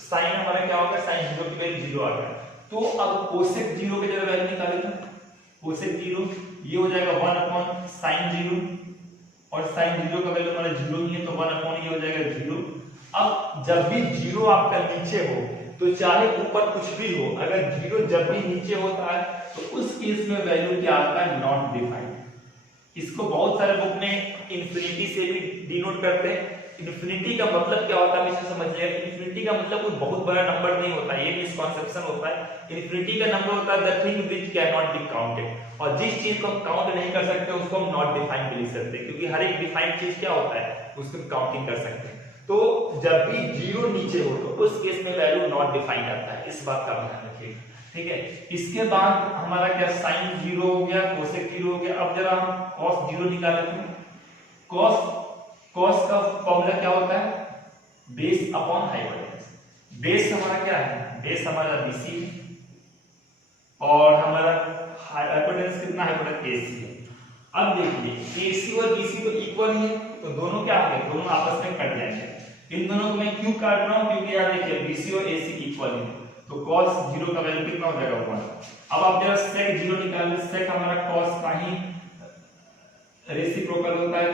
साइन हमारा क्या होगा, sin 0 की वैल्यू 0 आ गया। तो अब कोसेक 0 की जगह वैल्यू निकालें तो कोसेक 0 ये हो जाएगा 1 अपॉन sin 0 और sin 0 का वैल्यू हमारा 0 ही है, तो 1 अपॉन ये हो जाएगा 0। अब जब भी 0 आपका नीचे हो तो चाहे ऊपर कुछ भी हो, अगर 0 जब भी नीचे होता है तो उस केस में वैल्यू क्या आता है, नॉट डिफाइंड। इसको बहुत सारे बुक में इंफिनिटी से भी डिनोट करते हैं। इंफिनिटी का मतलब क्या होता है, हमेशा समझिएगा। इंफिनिटी का मतलब कोई बहुत बड़ा नंबर नहीं होता, ये मिसकंसेप्शन होता है। इंफिनिटी का नंबर होता है the thing which can not be counted, और जिस चीज को हम काउंट नहीं कर सकते उसको हम नॉट डिफाइंड भी लिख सकते हैं, क्योंकि हर एक डिफाइंड चीज क्या होता है, उसको काउंटिंग कर सकते हैं। तो जब भी 0 नीचे हो तो उस केस में वैल्यू नॉट डिफाइंड आता है, इस बात का ध्यान रखिएगा। ठीक है, इसके बाद हमारा क्या, sin 0 हो गया, cosec 0 हो गया। अब जरा हम cos 0 निकालें तो cos का फॉर्मूला क्या होता है, बेस अपॉन हाइपोटेनस। बेस हमारा क्या है, बेस हमारा BC और हमारा हाइपोटेनस कितना, हाइपोटेनस AC है। अब देखिए AC और BC तो इक्वल ही है, तो दोनों क्या होंगे, दोनों आपस में कट जाएंगे। इन दोनों को मैं क्यों काट रहा हूं, क्योंकि यार देखिए BC और AC इक्वल है, तो cos 0 का वैल्यू कितना हो जाएगा, 1। अब आप जरा sec 0 निकाल लो। sec हमारा cos का ही रेसिप्रोकल होता है,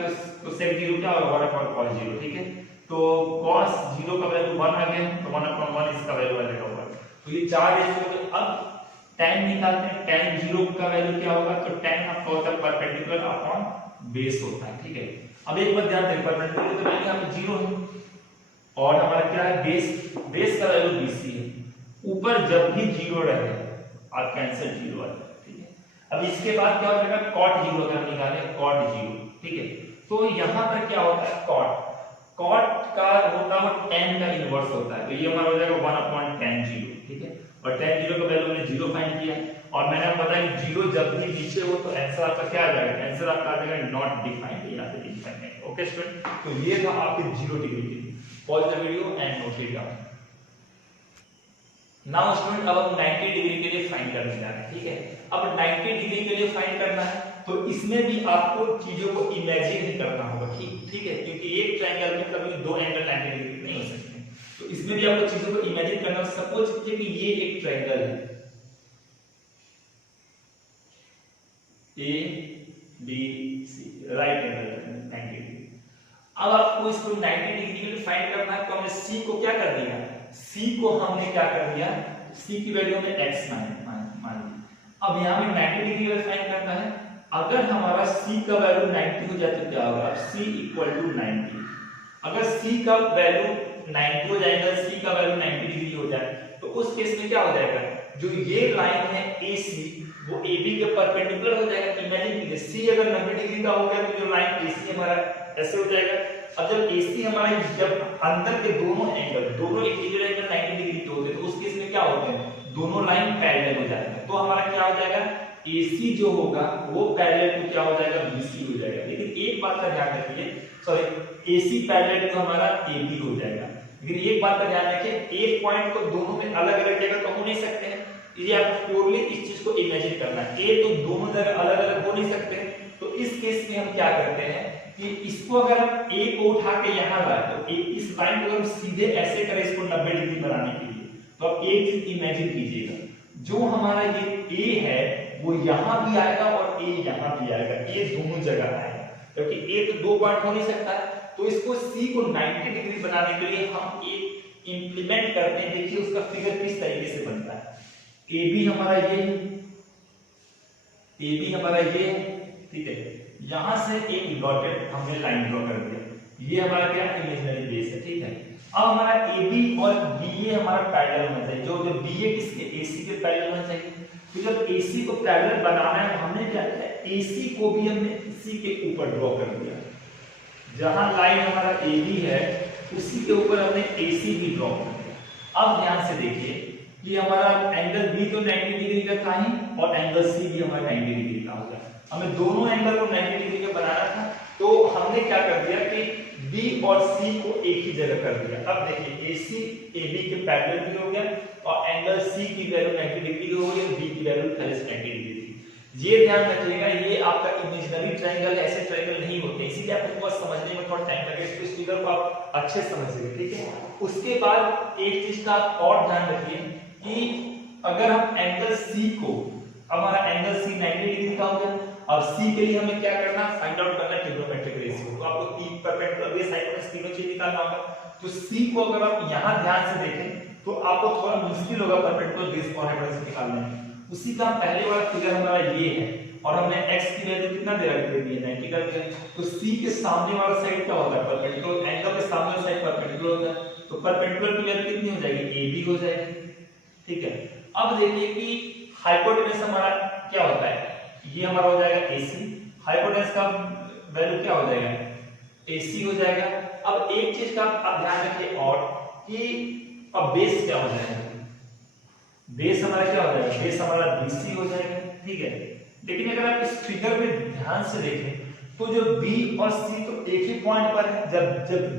तो sec 0 क्या होगा, 1 अपॉन cos 0। ठीक है, तो cos 0 का वैल्यू 1 आ गया, तो 1 अपॉन 1 इसका वैल्यू आ जाएगा 1। तो ये चार रेशियो। अब tan निकालते हैं, tan 0 का वैल्यू क्या होगा, तो tan आपका होता है परपेंडिकुलर अपॉन बेस होता है। ठीक है, अब एक बात ध्यान दें, परपेंडिकुलर तो वैल्यू यहां पे 0 है और हमारा क्या है, बेस का वैल्यू BC है। ऊपर जब भी 0 रहे आप कैंसिल 0 आ जाए। ठीक है, अब इसके बाद क्या हो जाएगा, cot 0 अगर हम निकालें, cot 0। ठीक है, तो यहां पर क्या होता है, cot का होता है tan का इनवर्स होता है, तो ये हमारा हो जाएगा 1 अपॉन tan 0। ठीक है, और tan 0 का वैल्यू हमने 0 फाइंड किया और मैंने आपको बताया कि 0 जब भी नीचे हो तो आंसर आपका क्या आ जाएगा, आंसर आपका आ जाएगा नॉट डिफाइंड या फिर इनफाइनाइट। ओके स्टूडेंट, तो ये था आपके 0 डिग्री के लिए। Pause the video and note it down. Now student, अब हम 90 डिग्री के लिए फाइंड करने जा रहे हैं। ठीक है, अब 90 डिग्री के लिए फाइंड करना है तो इसमें भी आपको चीजों को इमेजिन ही करना होगा। ठीक है, क्योंकि एक ट्रायंगल में कभी दो एंगल 90 डिग्री नहीं हो सकते, तो इसमें भी आपको चीजों को इमेजिन करना। सपोज कीजिए कि ये एक ट्रायंगल है ABC, राइट एंगल 90 डिग्री। अब आपको इसको 90 डिग्री के लिए फाइंड करना है, तो हमने C को क्या कर दिया, C को हमने क्या कर दिया, C की वैल्यू हमने x मान ली। अब यहाँ पे 90 डिग्री के लिए फाइंड करना है। अगर हमारा C का वैल्यू 90 हो जाए तो क्या होगा, C इक्वल टू 90। अगर C का वैल्यू 90 हो जाएगा, C का वैल्यू 90 डिग्री हो जाए, तो उस केस में क्या हो जाएगा, जो ये लाइन है AC वो AB के परपेंडिकुलर हो जाएगा। इमेजिन कीजिए C अगर 90 डिग्री का हो गया तो जो लाइन AC हमारा ऐसे हो जाएगा। अब जब AC हमारा, जब अंदर के दोनों एंगल, दोनों इंटीरियर एंगल 90 डिग्री के होते हैं, तो उस केस में क्या होते हैं, दोनों लाइन पैरेलल हो जाते हैं। तो हमारा क्या हो जाएगा, AC जो होगा वो पैरेलल टू क्या हो जाएगा, BC हो जाएगा। लेकिन एक बात का ध्यान रखिए, सॉरी AC पैरेलल टू हमारा AB हो जाएगा। लेकिन एक बात का ध्यान रखिए, एक पॉइंट को दोनों में अलग अलग जगह तो हो नहीं सकते हैं, ये आपको प्योरली इस चीज को इमेजिन करना है। A तो दोनों जगह अलग अलग हो नहीं सकते, तो इस केस में हम क्या करते हैं, कि इसको अगर हम ए को उठा के यहाँ लाए तो इस लाइन को अगर हम सीधे ऐसे करें इसको 90 डिग्री बनाने के लिए, तो आप एक चीज इमेजिन कीजिएगा, जो हमारा ये ए है वो यहाँ भी आएगा और ए यहाँ भी आएगा, ए दोनों जगह आएगा, क्योंकि ए तो 2 पॉइंट हो नहीं सकता। तो इसको सी को 90 डिग्री बनाने के लिए हम एक इंप्लीमेंट करते हैं। देखिए उसका फिगर किस तरीके से बनता है। ए बी हमारा ये, ए बी हमारा ये, ठीक है, यहां से एक डॉटेड हमने लाइन ड्रॉ कर दिया, ये हमारा क्या इमेजिनरी बेस है, ठीक है। अब हमारा ए बी और बी ए हमारा पैरेलल होना चाहिए, जो बी ए किसके ए सी के पैरेलल होना चाहिए। तो जब ए सी को पैरेलल बनाना है तो हमने क्या किया, ए सी को भी हमने सी के ऊपर ड्रॉ कर दिया, जहां लाइन हमारा ए बी है उसी के ऊपर हमने ए सी भी ड्रॉ कर दिया। अब ध्यान से देखिए कि हमारा एंगल बी तो 90 डिग्री का था ही और एंगल सी भी हमारा 90 डिग्री का होगा। हमें दोनों एंगल को 90 डिग्री का बनाना था, तो हमने क्या कर दिया कि बी और सी को एक ही जगह कर दिया। अब देखिए AC AB के पैरेलल भी हो गया और एंगल C की वैल्यू 90 डिग्री हो गई, B की वैल्यू 90 डिग्री थी। ये ध्यान रखिएगा, ये आपका इमेजिनरी ट्रायंगल, ऐसे ट्रायंगल नहीं होते, इसीलिए आपको बस समझने में थोड़ा टाइम लगेगा। इस फिगर को आप अच्छे से समझिए, ठीक है। उसके बाद एक चीज का आप और ध्यान रखिए कि अगर हम एंगल C को, हमारा एंगल C 90 डिग्री का हो गया, अब C के लिए हमें क्या करना, फाइंड आउट करना ट्रिग्नोमेट्रिक रेशियो। तो आपको तीन परपेंडिकुलर बेस हाइपोटेनस तीनों चीज निकालना होगा। तो C को अगर आप यहां ध्यान से देखें तो आपको थोड़ा मुश्किल होगा परपेंडिकुलर बेस और हाइपोटेनस निकालने में। उसी का पहले वाला फिगर हमारा ये है और हमने x की वैल्यू कितना दे रखी है 90 कर दिया। तो C के सामने वाला साइड क्या होता है, परपेंडिकुलर, एंगल के सामने वाला साइड परपेंडिकुलर होता है, तो परपेंडिकुलर की वैल्यू कितनी हो जाएगी, AB हो जाएगी, ठीक है। अब देखिए कि हाइपोटेनस हमारा क्या होता है, ये हमारा हो जाएगा AC, हाइपोटेनस का वैल्यू क्या हो जाएगा, AC हो जाएगा। अब एक चीज का आप ध्यान रखिए और कि अब बेस क्या हो जाएगा, बेस हमारा क्या हो जाएगा, बेस हमारा BC हो जाएगा, ठीक है। लेकिन अगर आप इस फिगर में ध्यान से देखें तो जो B और C तो एक ही पॉइंट पर है, जब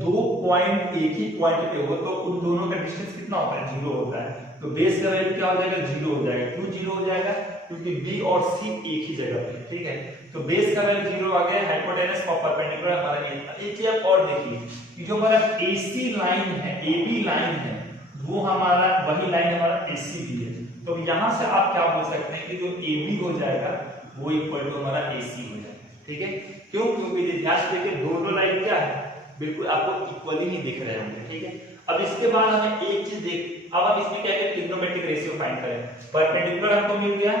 दो पॉइंट एक ही पॉइंट पे हो तो उन दोनों का डिस्टेंस कितना होता है, 0 होता है। तो बेस का वैल्यू क्या हो जाएगा, 0 हो जाएगा। क्यों 0 हो जाएगा, क्योंकि B और C एक ही जगह पे, ठीक है। तो बेस का वैल्यू 0 आ गया, हाइपोटेनस और परपेंडिकुलर हमारा ये था। एक चीज आप और देखिए कि जो हमारा AC लाइन है, AB लाइन है, वो हमारा वही लाइन हमारा AC भी है। तो यहां से आप क्या बोल सकते हैं कि जो AB हो जाएगा वो इक्वल टू हमारा AC हो जाएगा, ठीक है। क्यों, क्योंकि ध्यान से देखिए दोनों लाइन क्या है, बिल्कुल आपको इक्वली ही दिख रहे होंगे, ठीक है। अब इसके बाद हमें एक चीज देख, अब हम इसमें क्या करें, ट्रिग्नोमेट्रिक रेशियो फाइंड करें। परपेंडिकुलर हमको मिल गया,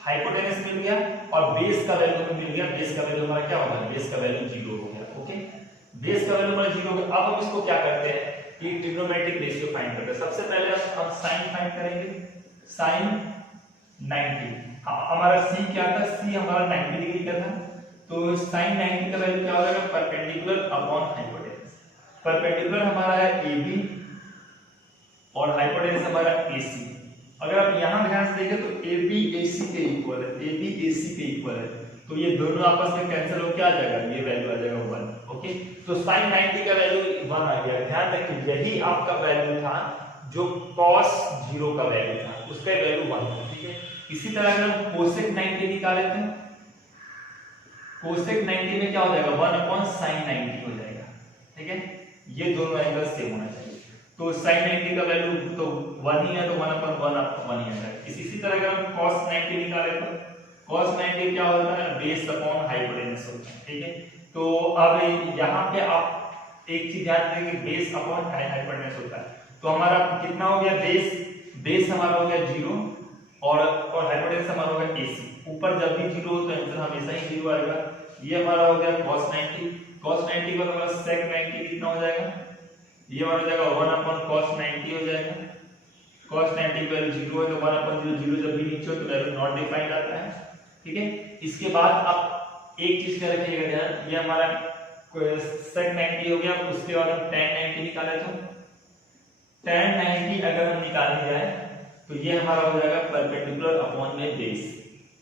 हाइपोटेनस मिल गया और बेस का वैल्यू हमें मिल गया। बेस का वैल्यू हमारा क्या होगा, बेस का वैल्यू 0 हो गया, ओके। बेस का वैल्यू हमारा 0 हो गया। अब हम इसको क्या करते हैं कि ट्रिग्नोमेट्रिक रेशियो फाइंड करते हैं। सबसे पहले हम साइन फाइंड करेंगे, साइन 90। हमारा C क्या था, C हमारा 90 डिग्री का था, तो sin 90 का वैल्यू क्या हो जाएगा, परपेंडिकुलर अपॉन हाइपोटेनस। परपेंडिकुलर हमारा है AB और हाइपोटेनस हमारा AC। अगर आप यहां ध्यान से देखें तो AB AC के इक्वल है, AB AC के इक्वल है, तो ये दोनों आपस में कैंसिल हो क्या आ जाएगा, ये वैल्यू आ जाएगा 1, ओके। तो sin 90 का वैल्यू 1 आ गया। ध्यान रखिए यही आपका वैल्यू था जो cos 0 का वैल्यू था, उसका वैल्यू 1 था, ठीक है। इसी तरह अगर हम cosec 90 निकाले थे, cosec 90 में क्या हो जाएगा, 1 अपॉन sin 90 हो जाएगा, ठीक है। ये दोनों एंगल सेम होना चाहिए। तो sin 90 का वैल्यू तो 1 ही है, तो 1 अपॉन 1 ही आता है। इसी तरह अगर हम cos 90 निकाले तो cos 90 क्या होता है, बेस अपॉन हाइपोटेनस होता है, ठीक है। तो अब यहाँ पे आप एक चीज ध्यान देंगे, बेस अपॉन हाइपोटेनस होता है। तो हमारा कितना हो गया, बेस हमारा हो गया 0 और हाइपोटेनस हमारा हो गया AC। ऊपर जब भी 0 हो तो आंसर हमेशा ही 0 आएगा। ये हमारा हो गया cos 90, cos 90 का हमारा sec 90 कितना हो जाएगा, ये हमारा हो जाएगा 1 अपॉन cos 90 हो जाएगा। cos 90 का वैल्यू 0 है तो 1 अपॉन 0 जब भी नीचे हो तो वैल्यू नॉट डिफाइंड आता है, ठीक है। इसके बाद आप एक चीज का रखिएगा ध्यान, ये हमारा sec 90 हो गया। उसके बाद हम tan 90 निकाले तो tan 90 अगर हम निकालने जाए तो ये हमारा हो जाएगा परपेंडिकुलर अपॉन में बेस।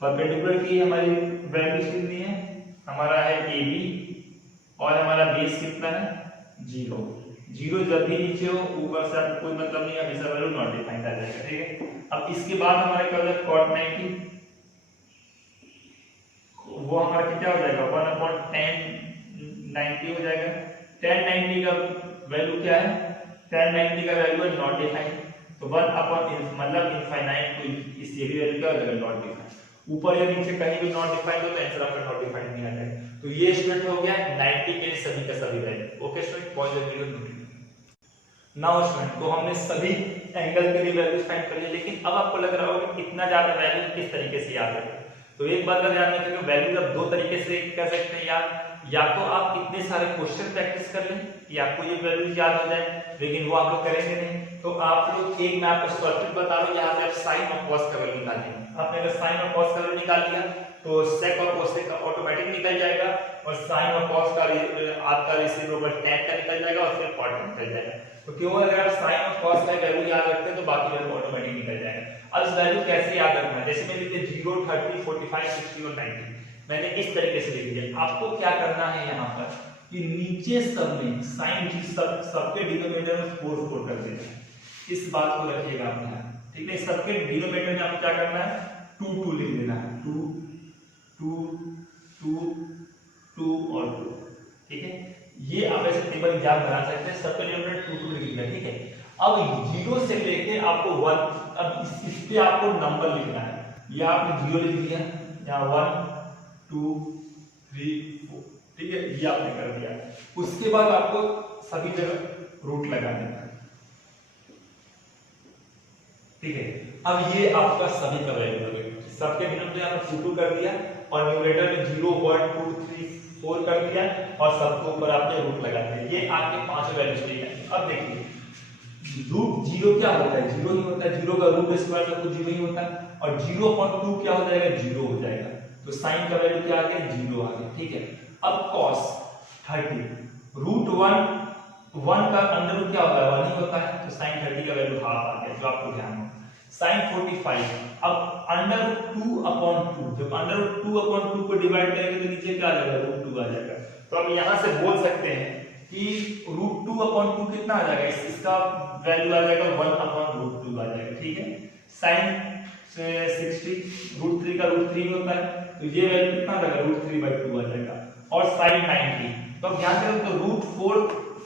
परपेंडिकुलर की हमारी वैल्यू कितनी है, हमारा है AB और हमारा बेस कितना है 0। 0 जब भी नीचे हो ऊपर से आपको कोई मतलब नहीं, हमेशा वैल्यू नॉट डिफाइंड आ जाएगा, ठीक है। अब इसके बाद हमारा क्या हो जाएगा cot 90, वो हमारा क्या हो जाएगा 1 अपॉन tan 90 का वैल्यू है नॉट डिफाइंड, तो 1 अपॉन मतलब इनफाइनाइट को इस ये वैल्यू क्या हो जाएगा नॉट डिफाइंड। ऊपर या नीचे कहीं भी नॉट डिफाइंड हो तो आंसर आपका नॉट डिफाइंड नहीं आ जाएगा। तो ये स्टूडेंट हो गया 90 के लिए सभी का सभी value. Okay student, pause the video. Now student, तो हमने सभी एंगल के लिए वैल्यू फाइंड कर ली, लेकिन अब आपको लग रहा होगा कि इतना ज्यादा वैल्यू किस तरीके से याद रखें। तो एक बात का ध्यान रखिए, वैल्यू आप दो तरीके से कर सकते हैं याद। या तो आप इतने सारे क्वेश्चन प्रैक्टिस कर लें कि आपको ये वैल्यू याद हो जाए, लेकिन वो आप लोग करेंगे नहीं। तो आप लोग एक मैं आपको शॉर्टकट बता रहा हूं, यहाँ से आप साइन और कॉस का वैल्यू निकालिए। आपने अगर साइन और कॉस का वैल्यू निकाल लिया तो सेक और कोसेक का ऑटोमेटिक निकल जाएगा, और साइन और कॉस का आपका रेसिप्रोकल टैन का निकल जाएगा, और फिर कॉट निकल जाएगा। तो क्यों, अगर आप साइन और कॉस का वैल्यू याद रखते हैं तो बाकी वैल्यू ऑटोमेटिक निकल जाएगा। अब इस वैल्यू कैसे याद रखना है, जैसे मैं लिख दिया 0, 30, 45, 60 और 90, मैंने इस तरीके से लिख दिया। आपको क्या करना है यहाँ पर कि नीचे सब में साइन सबके डिनोमिनेटर में 4 4 कर देना है। इस बात को रखिएगा आप ध्यान, ठीक है। सबके डिनोमिनेटर में आपको क्या करना है 2 2 लिख देना है, 2 2 2 2 और 2, ठीक है। ये आप ऐसे टेबल याद बना सकते हैं, सबके डिनोमिनेटर 2 2 लिख दिया, ठीक है। अब 0 से लेके आपको 1, अब इस पे आपको नंबर लिखना है। ये आपने 0 लिख दिया, यहाँ 1 2 3 4, ठीक है, ये आपने कर दिया। उसके बाद आपको सभी जगह रूट लगा देना है, ठीक है। अब ये आपका सभी का वैल्यू हो गया, सबके डिनोमिनेटर आपने 2 2 कर दिया और न्यूमरेटर में 0 1 2 3 4 कर दिया, और सबके ऊपर आपने रूट लगा दिया। ये आपके 5 वैल्यूज ठीक है। अब देखिए रूट 0 क्या होता है, 0 ही होता है, 0 का रूट स्क्वायर सब कुछ 0 ही होता है, और 0.2 क्या हो जाएगा 0 हो जाएगा। तो साइन का वैल्यू क्या आ गया 0 आ गया, ठीक है। अब cos 30 रूट 1 का अंडर रूट क्या होता है 1 ही होता है, तो sin 30 का वैल्यू हाफ आ गया, जो आपको ध्यान हो। sin 45 अब अंडर रूट 2/2, जब अंडर रूट 2/2 को डिवाइड करेंगे तो नीचे क्या आ जाएगा रूट 2 आ जाएगा। तो अब यहां से बोल सकते हैं कि रूट 2/2 कितना आ जाएगा, इसका वैल्यू आ जाएगा 1/√2 आ जाएगा, ठीक है। sin 60 रूट 3 का रूट 3 होता है, तो ये वैल्यू कितना आ जाएगा रूट 3/2 आ जाएगा। और sin 90 तो अब ध्यान से तो रूट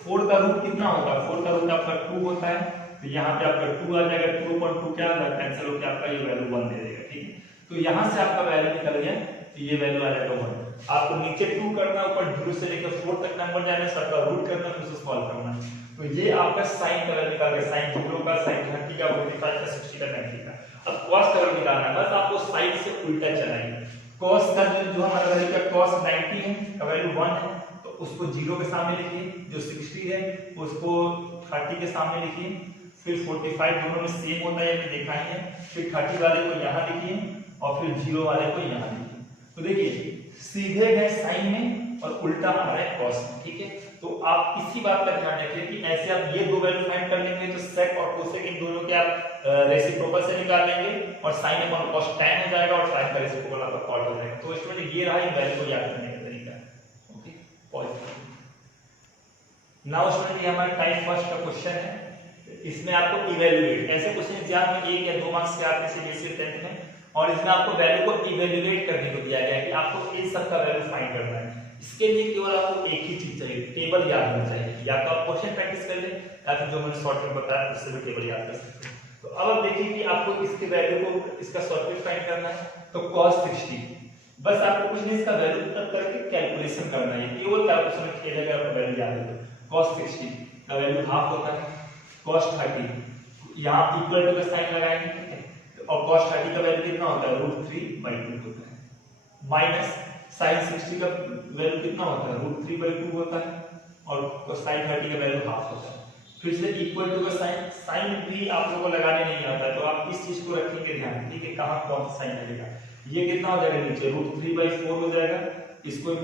4 का रूट कितना होगा, 4 का रूट आपका 2 होता है, तो यहाँ पे आपका 2 आ जाएगा, 2/2 क्या आ जाएगा कैंसिल होकर आपका ये वैल्यू 1 दे देगा, ठीक है। तो यहाँ से आपका वैल्यू निकल गया, तो ये वैल्यू आ जाएगा 1। आपको नीचे 2 करना, ऊपर 0 से लेकर 4 तक नंबर जाना, सबका रूट करना, फिर उसे सॉल्व करना। तो ये आपका साइन का वैल्यू निकल गया, sin 0 का, sin 30 का, 45 का, 60 का, 90 का। अब cos का वैल्यू निकालना है, बस आपको साइड से उल्टा चलाएंगे। cos का जो हमारा वैल्यू का cos 90 है का वैल्यू 1 है, तो उसको 0 के सामने लिखिए, जो 60 है उसको 30 के सामने लिखिए, फिर 45 दोनों में सेम होता है ये देखा ही है, फिर 30 वाले को यहाँ लिखिए और फिर 0 वाले को यहाँ लिखिए। तो देखिए सीधे गए साइन में और उल्टा आ रहा है cos में, ठीक है। तो आप इसी बात का ध्यान रखिए कि ऐसे आप ये दो वैल्यू फाइंड कर लेंगे तो sec और cosec इन दोनों के आप रेसिप्रोकल से निकाल लेंगे, और sin अपॉन cos tan हो जाएगा, और sin का रेसिप्रोकल आपका cot हो जाएगा। तो स्टूडेंट ये रहा इन वैल्यू को याद करने का तरीका, ओके। पॉज। नाउ स्टूडेंट ये हमारा टाइप फर्स्ट का क्वेश्चन है, इसमें आपको इवैल्यूएट, ऐसे क्वेश्चन एग्जाम में 1 या 2 मार्क्स के आते हैं सीबीएसई 10th में, और इसमें आपको वैल्यू को इवैल्यूएट करने को दिया गया है कि आपको इन सब का वैल्यू फाइंड करना है। इसके लिए केवल आपको एक ही चीज चाहिए, टेबल याद होना चाहिए, या तो आप क्वेश्चन प्रैक्टिस कर ले या फिर जो मैंने शॉर्टकट बताया उससे भी टेबल याद कर सकते हैं। तो अब आप देखिए कि आपको इसके वैल्यू को इसका शॉर्टकट फाइंड करना है, तो cos 60 बस आपको कुछ नहीं इसका वैल्यू तक करके कैलकुलेशन करना है, केवल कैलकुलेशन में खेलेगा, आपको वैल्यू याद है। तो cos 60 का वैल्यू हाफ होता है, cos 30 यहाँ इक्वल टू का साइन लगाएंगे, ठीक है, और cos 30 का वैल्यू कितना होता है √3/2 होता है, माइनस sin 60 का वैल्यू कितना होता है √3/2 होता है, और sin 30 का वैल्यू हाफ होता है। फिर से इक्वल टू का साइन भी आप लोगों को लगाने नहीं आता है, तो आप इस चीज को रखेंगे ध्यान, ठीक है, कहां कौन सा साइन लगेगा। ये कितना हो जाएगा नीचे √3/4 हो जाएगा, इसको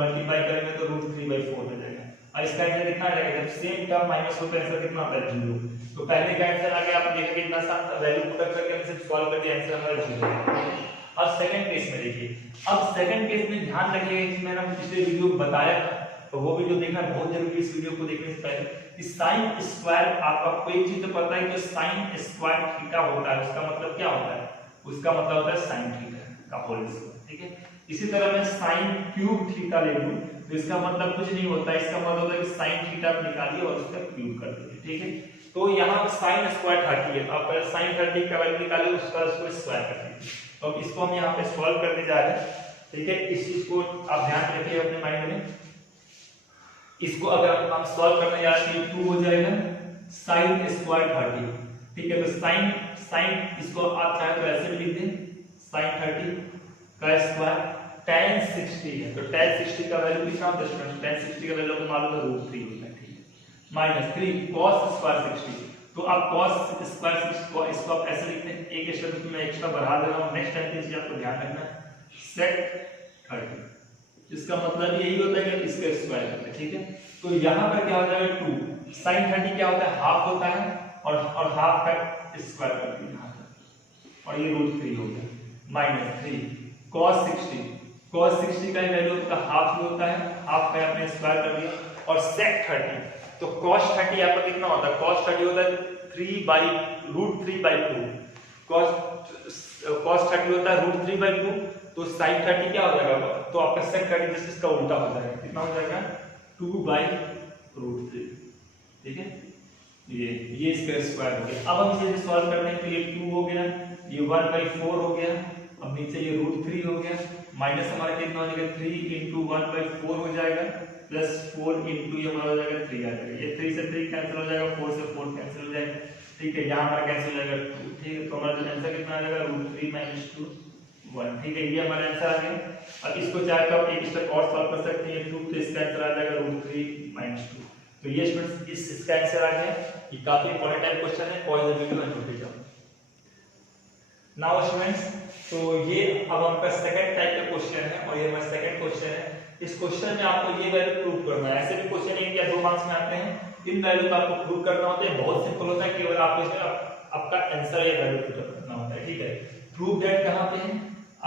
मल्टीप्लाई करेंगे तो √3/4 हो जाएगा, और इसका आंसर कितना आ जाएगा, जब सेम टर्म माइनस हो तो आंसर कितना होता है 0। तो पहले का आंसर आ गया, आप देखिए कितना सा वैल्यू पुट करके हमने सिर्फ सॉल्व कर दिया, आंसर हमारा 0 है। अब सेकंड केस में देखिए, अब सेकंड केस में ध्यान रखिएगा कि मैंने पिछले वीडियो में बताया था, तो वो वीडियो देखना बहुत जरूरी है इस वीडियो को देखने से पहले। कि sin स्क्वायर आपको एक चीज तो पता है कि sin स्क्वायर थीटा होता है, उसका मतलब क्या होता है, उसका मतलब होता है sin थीटा का होल स्क्वायर, ठीक है। इसी तरह मैं sin क्यूब थीटा ले लूं तो तो इसका मतलब कुछ नहीं होता, इसका मतलब होता है कि साइन थीटा आप निकालिए और उसका क्यूब कर दीजिए, ठीक है। तो यहाँ साइन स्क्वायर 30 है, तो आप पहले साइन 30 का वैल्यू निकालिए, उसका स्क्वायर कर दीजिए। तो इसको हम यहाँ पे सॉल्व करने जा रहे हैं, ठीक है। इस चीज को आप ध्यान रखिए अपने माइंड में। इसको अगर हम सॉल्व करने जा रहे हैं 2 हो जाएगा साइन स्क्वायर 30, ठीक है। तो साइन इसको आप चाहे तो ऐसे भी लिख दें, साइन 30 का स्क्वायर tan 60 है, तो tan 60 का वैल्यू कितना होता है स्टूडेंट? tan 60 का वैल्यू को मालूम है √3 होता है, ठीक है। माइनस 3 cos स्क्वायर 60, तो आप cos स्क्वायर 60 को इसको आप ऐसे लिखते हैं, एक शब्द में एक्स्ट्रा बढ़ा दे रहा हूं, नेक्स्ट टाइम के लिए आपको ध्यान रखना sec 30, इसका मतलब यही होता है कि इसका स्क्वायर करते हैं, ठीक है। तो यहां पर क्या हो जाएगा 2 sin 30 क्या होता है, हाफ होता है, और हाफ का स्क्वायर करते हैं यहां पर, और ये √3 हो गया, माइनस 3 cos 60 का वैल्यू का हाफ ही होता है, हाफ का आपने स्क्वायर कर दिया, और sec 30, तो cos 30 यहाँ पर कितना होता है, cos 30 होता है 3/√3/2, cos 30 होता है √3/2, तो sin 30 क्या हो जाएगा, तो आपका sec 30 जैसे इसका उल्टा हो जाएगा, कितना हो जाएगा 2/√3, ठीक है। ये इसका स्क्वायर हो गया। अब हम इसे सॉल्व करने के लिए 2 हो गया, ये 1/4 हो गया, अब नीचे ये √3 हो गया, माइनस हमारा कितना हो जाएगा 3 × 1/4 हो जाएगा, प्लस 4 × ये हमारा हो जाएगा 3 आ जाएगा, ये 3 से 3 कैंसिल हो जाएगा, 4 से 4 कैंसिल हो जाएगा, ठीक है। यहाँ हमारा कैंसिल हो जाएगा 2, ठीक है। तो हमारा आंसर कितना आ जाएगा √3 - 2 1, ठीक है। ये हमारा आंसर आ गया। अब इसको चाहे तो आप एक स्टेप और सॉल्व कर सकते हैं, 2 प्लस इसका आंसर आ जाएगा √3 - 2। तो ये स्टूडेंट्स इसका आंसर आ गया। ये काफी इंपॉर्टेंट टाइप क्वेश्चन है, pause the video and note it down. Now students, तो ये अब आपका सेकंड टाइप का क्वेश्चन है, और ये हमारा सेकंड क्वेश्चन है। इस क्वेश्चन में आपको ये वैल्यू प्रूव करना है। ऐसे भी क्वेश्चन 1 या 2 मार्क्स में आते हैं, इन वैल्यू को आपको प्रूव करना होता है, बहुत सिंपल होता है, केवल आपको इसमें आपका आंसर या वैल्यू पुट करना होता है, ठीक है। प्रूव दैट कहां पे है,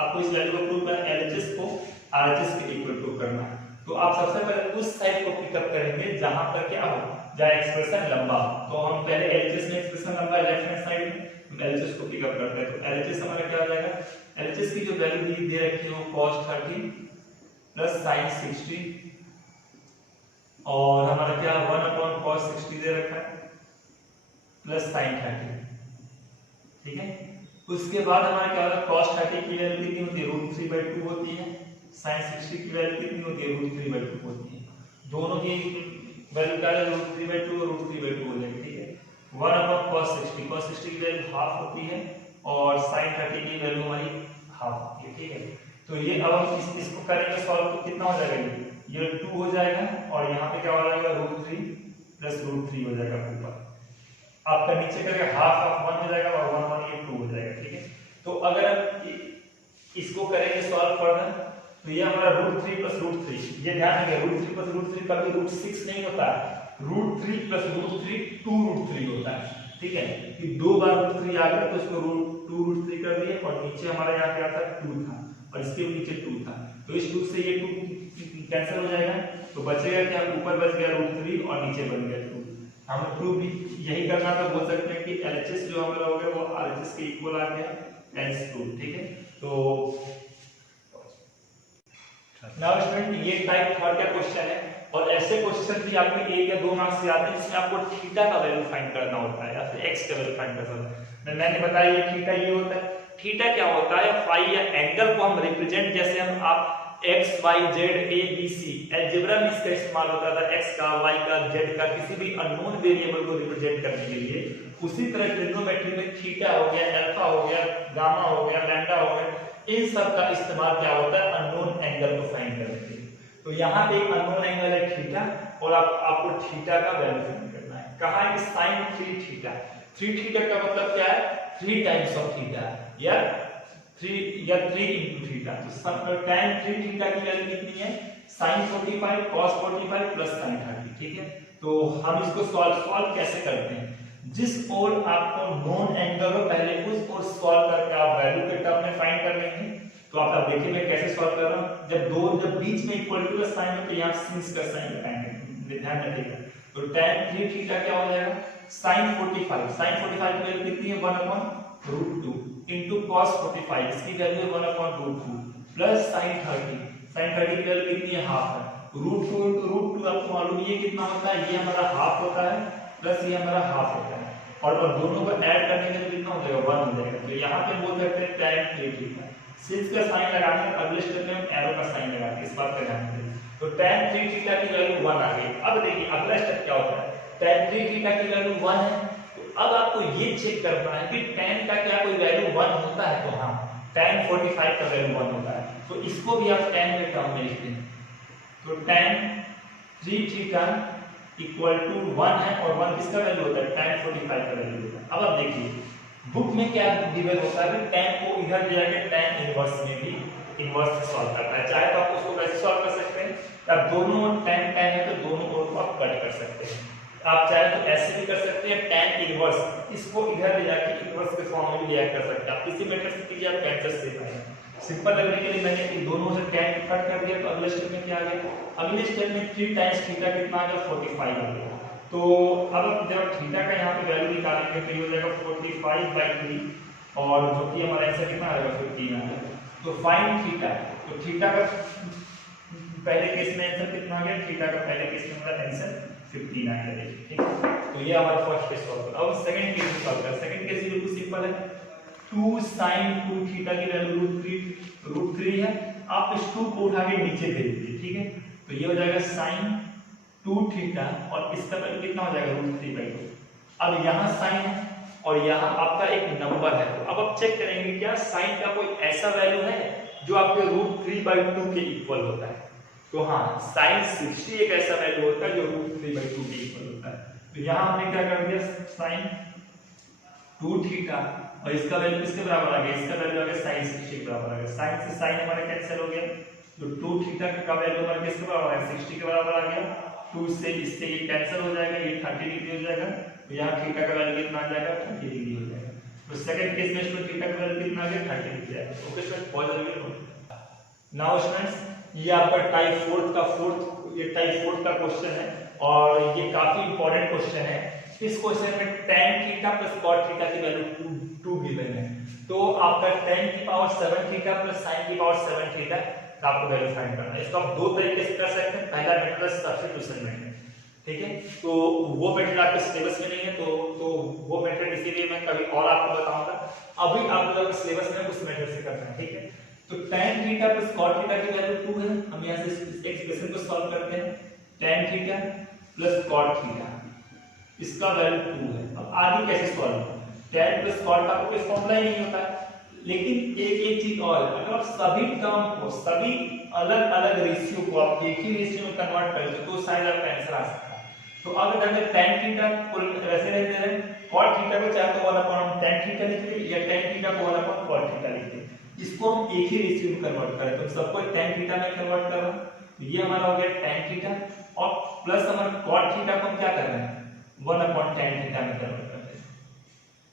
आपको इस वैल्यू को प्रूव करना है, एलएचएस को आरएचएस के इक्वल प्रूव करना है। तो आप सबसे पहले उस साइड को पिकअप करेंगे जहां पर क्या हो, जहां एक्सप्रेशन लंबा हो। तो हम पहले एलएचएस में एक्सप्रेशन लंबा है लेफ्ट हैंड साइड में, हम एलएचएस को पिकअप करते हैं। तो एलएचएस हमारा क्या हो जाएगा, एलएचएस की जो वैल्यू दे रखी है वो cos 30 प्लस sin 60, और हमारा क्या 1/cos 60 दे रखा है प्लस sin 30, ठीक है। उसके बाद हमारा क्या होगा, cos 30 की वैल्यू कितनी होती है, √3/2 होती है, sin 60 की वैल्यू कितनी होती है, √3/2 होती है। दोनों की वैल्यू क्या है, √3/2 और √3/2 हो जाएगी, ठीक है। 1/cos 60, cos 60 की वैल्यू हाफ होती है, और sin 30 की वैल्यू हमारी हाफ होती है, ठीक है। तो ये अब हम इसको करेंगे सॉल्व, तो कितना हो जाएगा, ये 2 हो जाएगा, और यहाँ पे क्या हो जाएगा √3 प्लस √3 हो जाएगा ऊपर, आपका नीचे करके हाफ 1 हो जाएगा, और 1 ये 2 हो जाएगा, ठीक है। तो अगर आप इसको करेंगे सॉल्व फर्दर, तो ये हमारा √3 प्लस √3, ये ध्यान रखिए √3 प्लस √3 कभी √6 नहीं होता है, √3 प्लस √3 2√3 होता है, ठीक है। कि 2 बार √3 आ गया तो इसको 2√3 कर दिए, और नीचे हमारा यहाँ क्या था 2 था, और इसके नीचे 2 था, तो इस 2 से ये 2 कैंसिल हो जाएगा, तो बचेगा क्या, ऊपर बच गया √3 और नीचे बन गया 2। हम प्रूव भी यही करना था, बोल सकते हैं कि एलएचएस जो हमारा हो गया वो आरएचएस के इक्वल आ गया एज प्रूव, ठीक है। तो नाउ स्टूडेंट, ये टाइप थर्ड का क्वेश्चन है, और ऐसे क्वेश्चन भी आपके 1 या 2 मार्क्स से आते हैं जिसमें आपको थीटा का वैल्यू फाइंड करना होता है, या फिर एक्स का वैल्यू फाइंड करना होता है। मैंने बताया ये थीटा ये होता है। थीटा क्या होता है, फाई या एंगल को हम रिप्रेजेंट, जैसे हम आप x y z a b c algebra में इसका इस्तेमाल होता था, x का y का z का किसी भी अननोन वेरिएबल को रिप्रेजेंट करने के लिए, उसी तरह ट्रिग्नोमेट्री में थीटा हो गया, अल्फा हो गया, गामा हो गया, लैम्डा हो गया, इन सब का इस्तेमाल क्या होता है अननोन एंगल को फाइंड करने के लिए। तो यहाँ पे एक अननोन एंगल है थीटा, और आपको थीटा का वैल्यू फाइंड करना है। कहा है कि sin 3 थीटा, 3 थीटा का मतलब क्या है, 3 टाइम्स ऑफ थीटा, या 3 into थीटा। तो tan 3 थीटा की वैल्यू कितनी है, sin 45 cos 45 प्लस sin 30, ठीक है। तो हम इसको सॉल्व कैसे करते हैं, जिस ओर आपको नोन एंगल हो पहले उस ओर सॉल्व करके आप वैल्यू के टर्म में फाइंड कर लेंगे। तो आप देखिए मैं कैसे सॉल्व कर रहा हूं, जब बीच में इक्वल टू का साइन हो तो यहां sin का साइन लगाएंगे, ध्यान रखिएगा। तो tan 3 थीटा क्या हो जाएगा, sin 45 की वैल्यू कितनी है 1/√2 into cos 45, इसकी वैल्यू है 1/√2 प्लस sin 30 की वैल्यू कितनी है हाफ है, रूट टू आपको मालूम ये कितना होता है, ये हमारा हाफ होता है प्लस ये हमारा हाफ होता है, और दोनों को ऐड करने के लिए कितना हो जाएगा 1 हो जाएगा। तो यहाँ पे बोल सकते हैं tan 3 थीटा। सिंस का साइन लगाने के अगले स्टेप में हम एरो का साइन लगाते हैं, इस बात का ध्यान रखिए। तो tan 3 थीटा की वैल्यू 1 आ गई। अब देखिए अगला स्टेप क्या होता है, tan 3 थीटा की वैल्यू 1 है, तो अब आपको ये चेक करना है कि tan का क्या कोई वैल्यू 1 होता है, तो हाँ tan 45 का वैल्यू 1 होता है, तो इसको भी आप tan के टर्म में लिखते हैं। तो tan 3 थीटा इक्वल टू 1 है, और 1 किसका वैल्यू होता है, tan 45 का वैल्यू होता है। अब आप देखिए बुक में क्या गिवन होता है कि tan को इधर ले जाके tan इनवर्स में भी इनवर्स से सॉल्व करता है। चाहे तो आप उसको वैसे सॉल्व कर सकते हैं, अब दोनों tan tan है तो दोनों ओर को आप कट कर सकते हैं। आप चाहे तो ऐसे भी कर सकते हैं, tan इनवर्स इसको इधर ले जाके इनवर्स के फॉर्म में भी लिया कर सकते हैं। आप किसी मेथड से कीजिए, आप कैंसर से पाएंगे। सिंपल लगने के लिए मैंने इन दोनों से tan कट कर दिया, तो अगले स्टेप में क्या आ गया, अगले स्टेप में 3 टाइम्स थीटा कितना आ गया 45 आ गया। तो अब जब थीटा का यहाँ पे वैल्यू निकालेंगे तो ये हो जाएगा 45/3, और जो कि हमारा आंसर कितना आएगा 15 आएगा। तो फाइंड थीटा, तो थीटा का पहले केस में आंसर कितना आ गया, थीटा का पहले केस में हमारा आंसर 15 आ गया। ठीक है, तो ये हमारा फर्स्ट केस सॉल्व कर। अब सेकंड केस सॉल्व कर। सेकंड केस बिल्कुल सिंपल है, 2 sin 2 थीटा की वैल्यू √3 है। आप इस 2 को उठा के नीचे भेज दीजिए, ठीक है, तो ये हो जाएगा sin 2 थीटा, और इसका वैल्यू कितना हो जाएगा √3/2। अब यहाँ साइन है और यहाँ आपका एक नंबर है, तो अब आप चेक करेंगे क्या साइन का कोई ऐसा वैल्यू है जो आपके √3/2 के इक्वल होता है। तो हाँ, sin 60 एक ऐसा वैल्यू होता है जो √3/2 के इक्वल होता है। तो यहाँ हमने क्या कर दिया, sin 2 थीटा, और इसका वैल्यू किसके बराबर आ गया, इसका वैल्यू आ गया sin 60 के बराबर आ गया। sin से sin हमारा कैंसिल हो गया, तो 2 थीटा का वैल्यू हमारा किसके बराबर आ गया, 60 के बराबर आ गया। 2 से इससे ये कैंसिल हो जाएगा, ये 30 डिग्री हो जाएगा, तो यहाँ थीटा का वैल्यू कितना आ जाएगा 30 डिग्री हो जाएगा। तो सेकंड केस में स्टूडेंट थीटा का वैल्यू कितना आ गया 30 डिग्री आएगा। ओके स्टूडेंट, पॉज करिए। नाउ स्टूडेंट्स, ये आपका टाइप 4 का क्वेश्चन है, और ये काफी इंपॉर्टेंट क्वेश्चन है। इस क्वेश्चन में tan theta plus cot theta की वैल्यू 2 गिवन है, तो आपका tan की पावर 7 थीटा प्लस sin की पावर 7 थीटा का आपको वैल्यू फाइंड करना है। इसको आप दो तरीके से कर सकते हैं। पहला मेथड है सब्स्टिट्यूशन मेथड, ठीक है, तो वो मेथड आपके सिलेबस में नहीं है, तो वो मेथड इसीलिए मैं कभी और आपको बताऊंगा। अभी आप लोग सिलेबस में उस मेथड से करना है, ठीक है। तो tan theta plus cot theta की वैल्यू 2 है, हम यहां से इस एक्सप्रेशन को सॉल्व करते हैं। tan theta plus cot theta, इसका वैल्यू 2 है। अब आगे कैसे सॉल्व, tan प्लस cot का कोई फॉर्मूला ही नहीं होता, लेकिन एक चीज और, अगर आप सभी टर्म को, सभी अलग अलग रेशियो को आप एक ही रेशियो में कन्वर्ट करें तो शायद आपका आंसर आ सकता है। तो अब अगर tan थीटा को वैसे रहते हैं, cot थीटा को चाहे तो 1/tan थीटा लिख लें, या tan थीटा को 1/cot थीटा लिख लें। इसको हम एक ही रेशियो में कन्वर्ट करें, तो सबको tan थीटा में कन्वर्ट कर रहा हूं, तो ये हमारा हो गया tan थीटा, और प्लस हमारा cot थीटा को हम क्या कर रहे हैं 1/tan थीटा में कन्वर्ट करते हैं।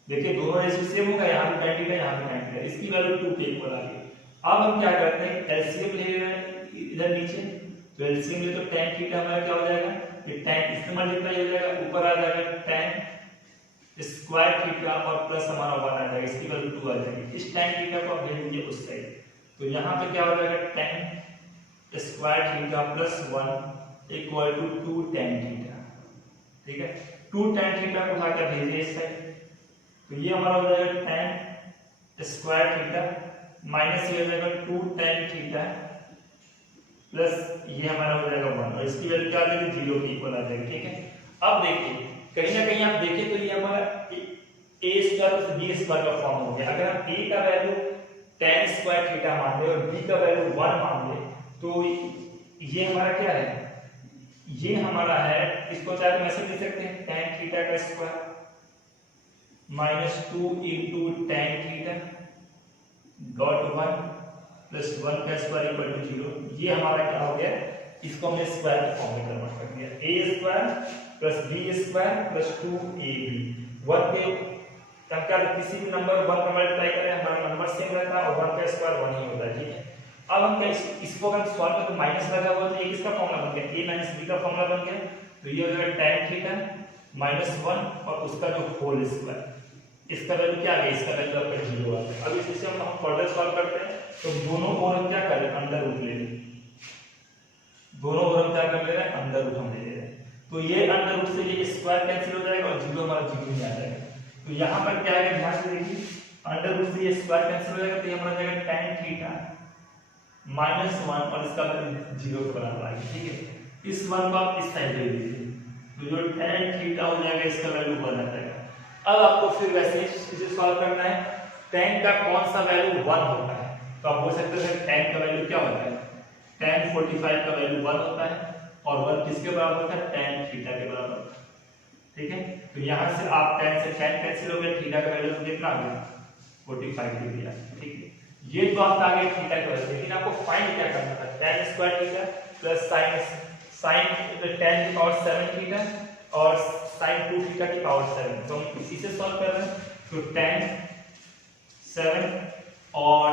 देखिए दोनों रेशियो सेम होगा, यहाँ भी tan थीटा, यहाँ भी tan थीटा, इसकी वैल्यू 2 के इक्वल आ गई। अब हम क्या करते हैं, एलसीएम ले रहे हैं इधर नीचे, तो एलसीएम ले तो tan थीटा हमारा क्या हो जाएगा, ये tan इससे मल्टीप्लाई हो जाएगा, ऊपर आ जाएगा tan स्क्वायर थीटा, और प्लस हमारा 1 आ जाएगा, इसकी वैल्यू 2 आ जाएगी। इस tan थीटा को आप भेज दीजिए उस साइड, तो यहाँ पे क्या हो जाएगा tan square theta plus 1 equal to 2 tan theta, ठीक है। 2 tan थीटा को उठा के भेजिए इस साइड, तो ये हमारा हो जाएगा tan स्क्वायर थीटा माइनस ये हो जाएगा 2 tan थीटा प्लस ये हमारा हो जाएगा 1, और इसकी वैल्यू क्या आ जाएगी 0 के इक्वल आ जाएगी, ठीक है। अब देखिए कहीं ना कहीं आप देखें तो ये हमारा a square plus b square का फॉर्म हो गया। अगर हम a का वैल्यू tan स्क्वायर थीटा मान ले और b का वैल्यू 1 मान ले, तो ये हमारा क्या है, ये हमारा है, इसको चाहे तो ऐसे लिख सकते हैं tan थीटा का square minus 2 into tan theta dot 1 plus 1 का स्क्वायर इक्वल टू 0। ये हमारा क्या हो गया, इसको हमने स्क्वायर के फॉर्म में कन्वर्ट कर दिया, a square plus b square plus 2ab। 1 के हम क्या किसी भी नंबर 1 का मल्टीप्लाई करें हमारा नंबर सेम रहता है, और 1 का स्क्वायर 1 ही होता है, ठीक है। अब हम क्या इसको अगर सॉल्व करें तो माइनस लगा हुआ, तो ये किसका फॉर्मूला बन गया, a माइनस b का फॉर्मूला बन गया, तो ये हो जाएगा tan थीटा माइनस 1 और उसका जो होल स्क्वायर, इसका वैल्यू क्या आ गया, इसका वैल्यू आपका 0 आ गया। अब इसे हम फर्दर सॉल्व करते हैं, तो दोनों ओर क्या करें अंदर रूट ले लें, दोनों ओर हम क्या कर ले रहे हैं, अंडर रूट हम ले ले रहे हैं। तो ये अंडर रूट से ये स्क्वायर कैंसिल हो जाएगा और जीरो हमारा जीरो ही आ जाएगा। तो यहाँ पर क्या है, ध्यान से देखिए, अंडर रूट से ये स्क्वायर कैंसिल हो जाएगा, तो ये हमारा जाएगा tan थीटा -1 और इसका वैल्यू जीरो के बराबर आ गया। ठीक है, इस 1 को आप इस साइड ले लीजिए, तो जो tan थीटा हो जाएगा इसका वैल्यू 1 आ जाएगा। अब आपको फिर वैसे इसे सॉल्व करना है, tan का कौन सा वैल्यू 1 होता है, तो आप बोल सकते हैं tan का वैल्यू क्या होता है, tan 45 का वैल्यू 1 होता है और 1 किसके बराबर होता है, tan थीटा के बराबर होता है। ठीक है, तो यहां से आप tan से tan कैंसिल हो गया, थीटा का वैल्यू कितना आ गया, 45 डिग्री आ गया। ठीक है, ये तो आपका आ गया थीटा का वैल्यू, लेकिन आपको फाइंड क्या करना था, tan square theta plus sin tan की पावर 7 थीटा और sin 2 थीटा की पावर 7, तो हम इसी से सॉल्व कर रहे हैं। तो tan 7 और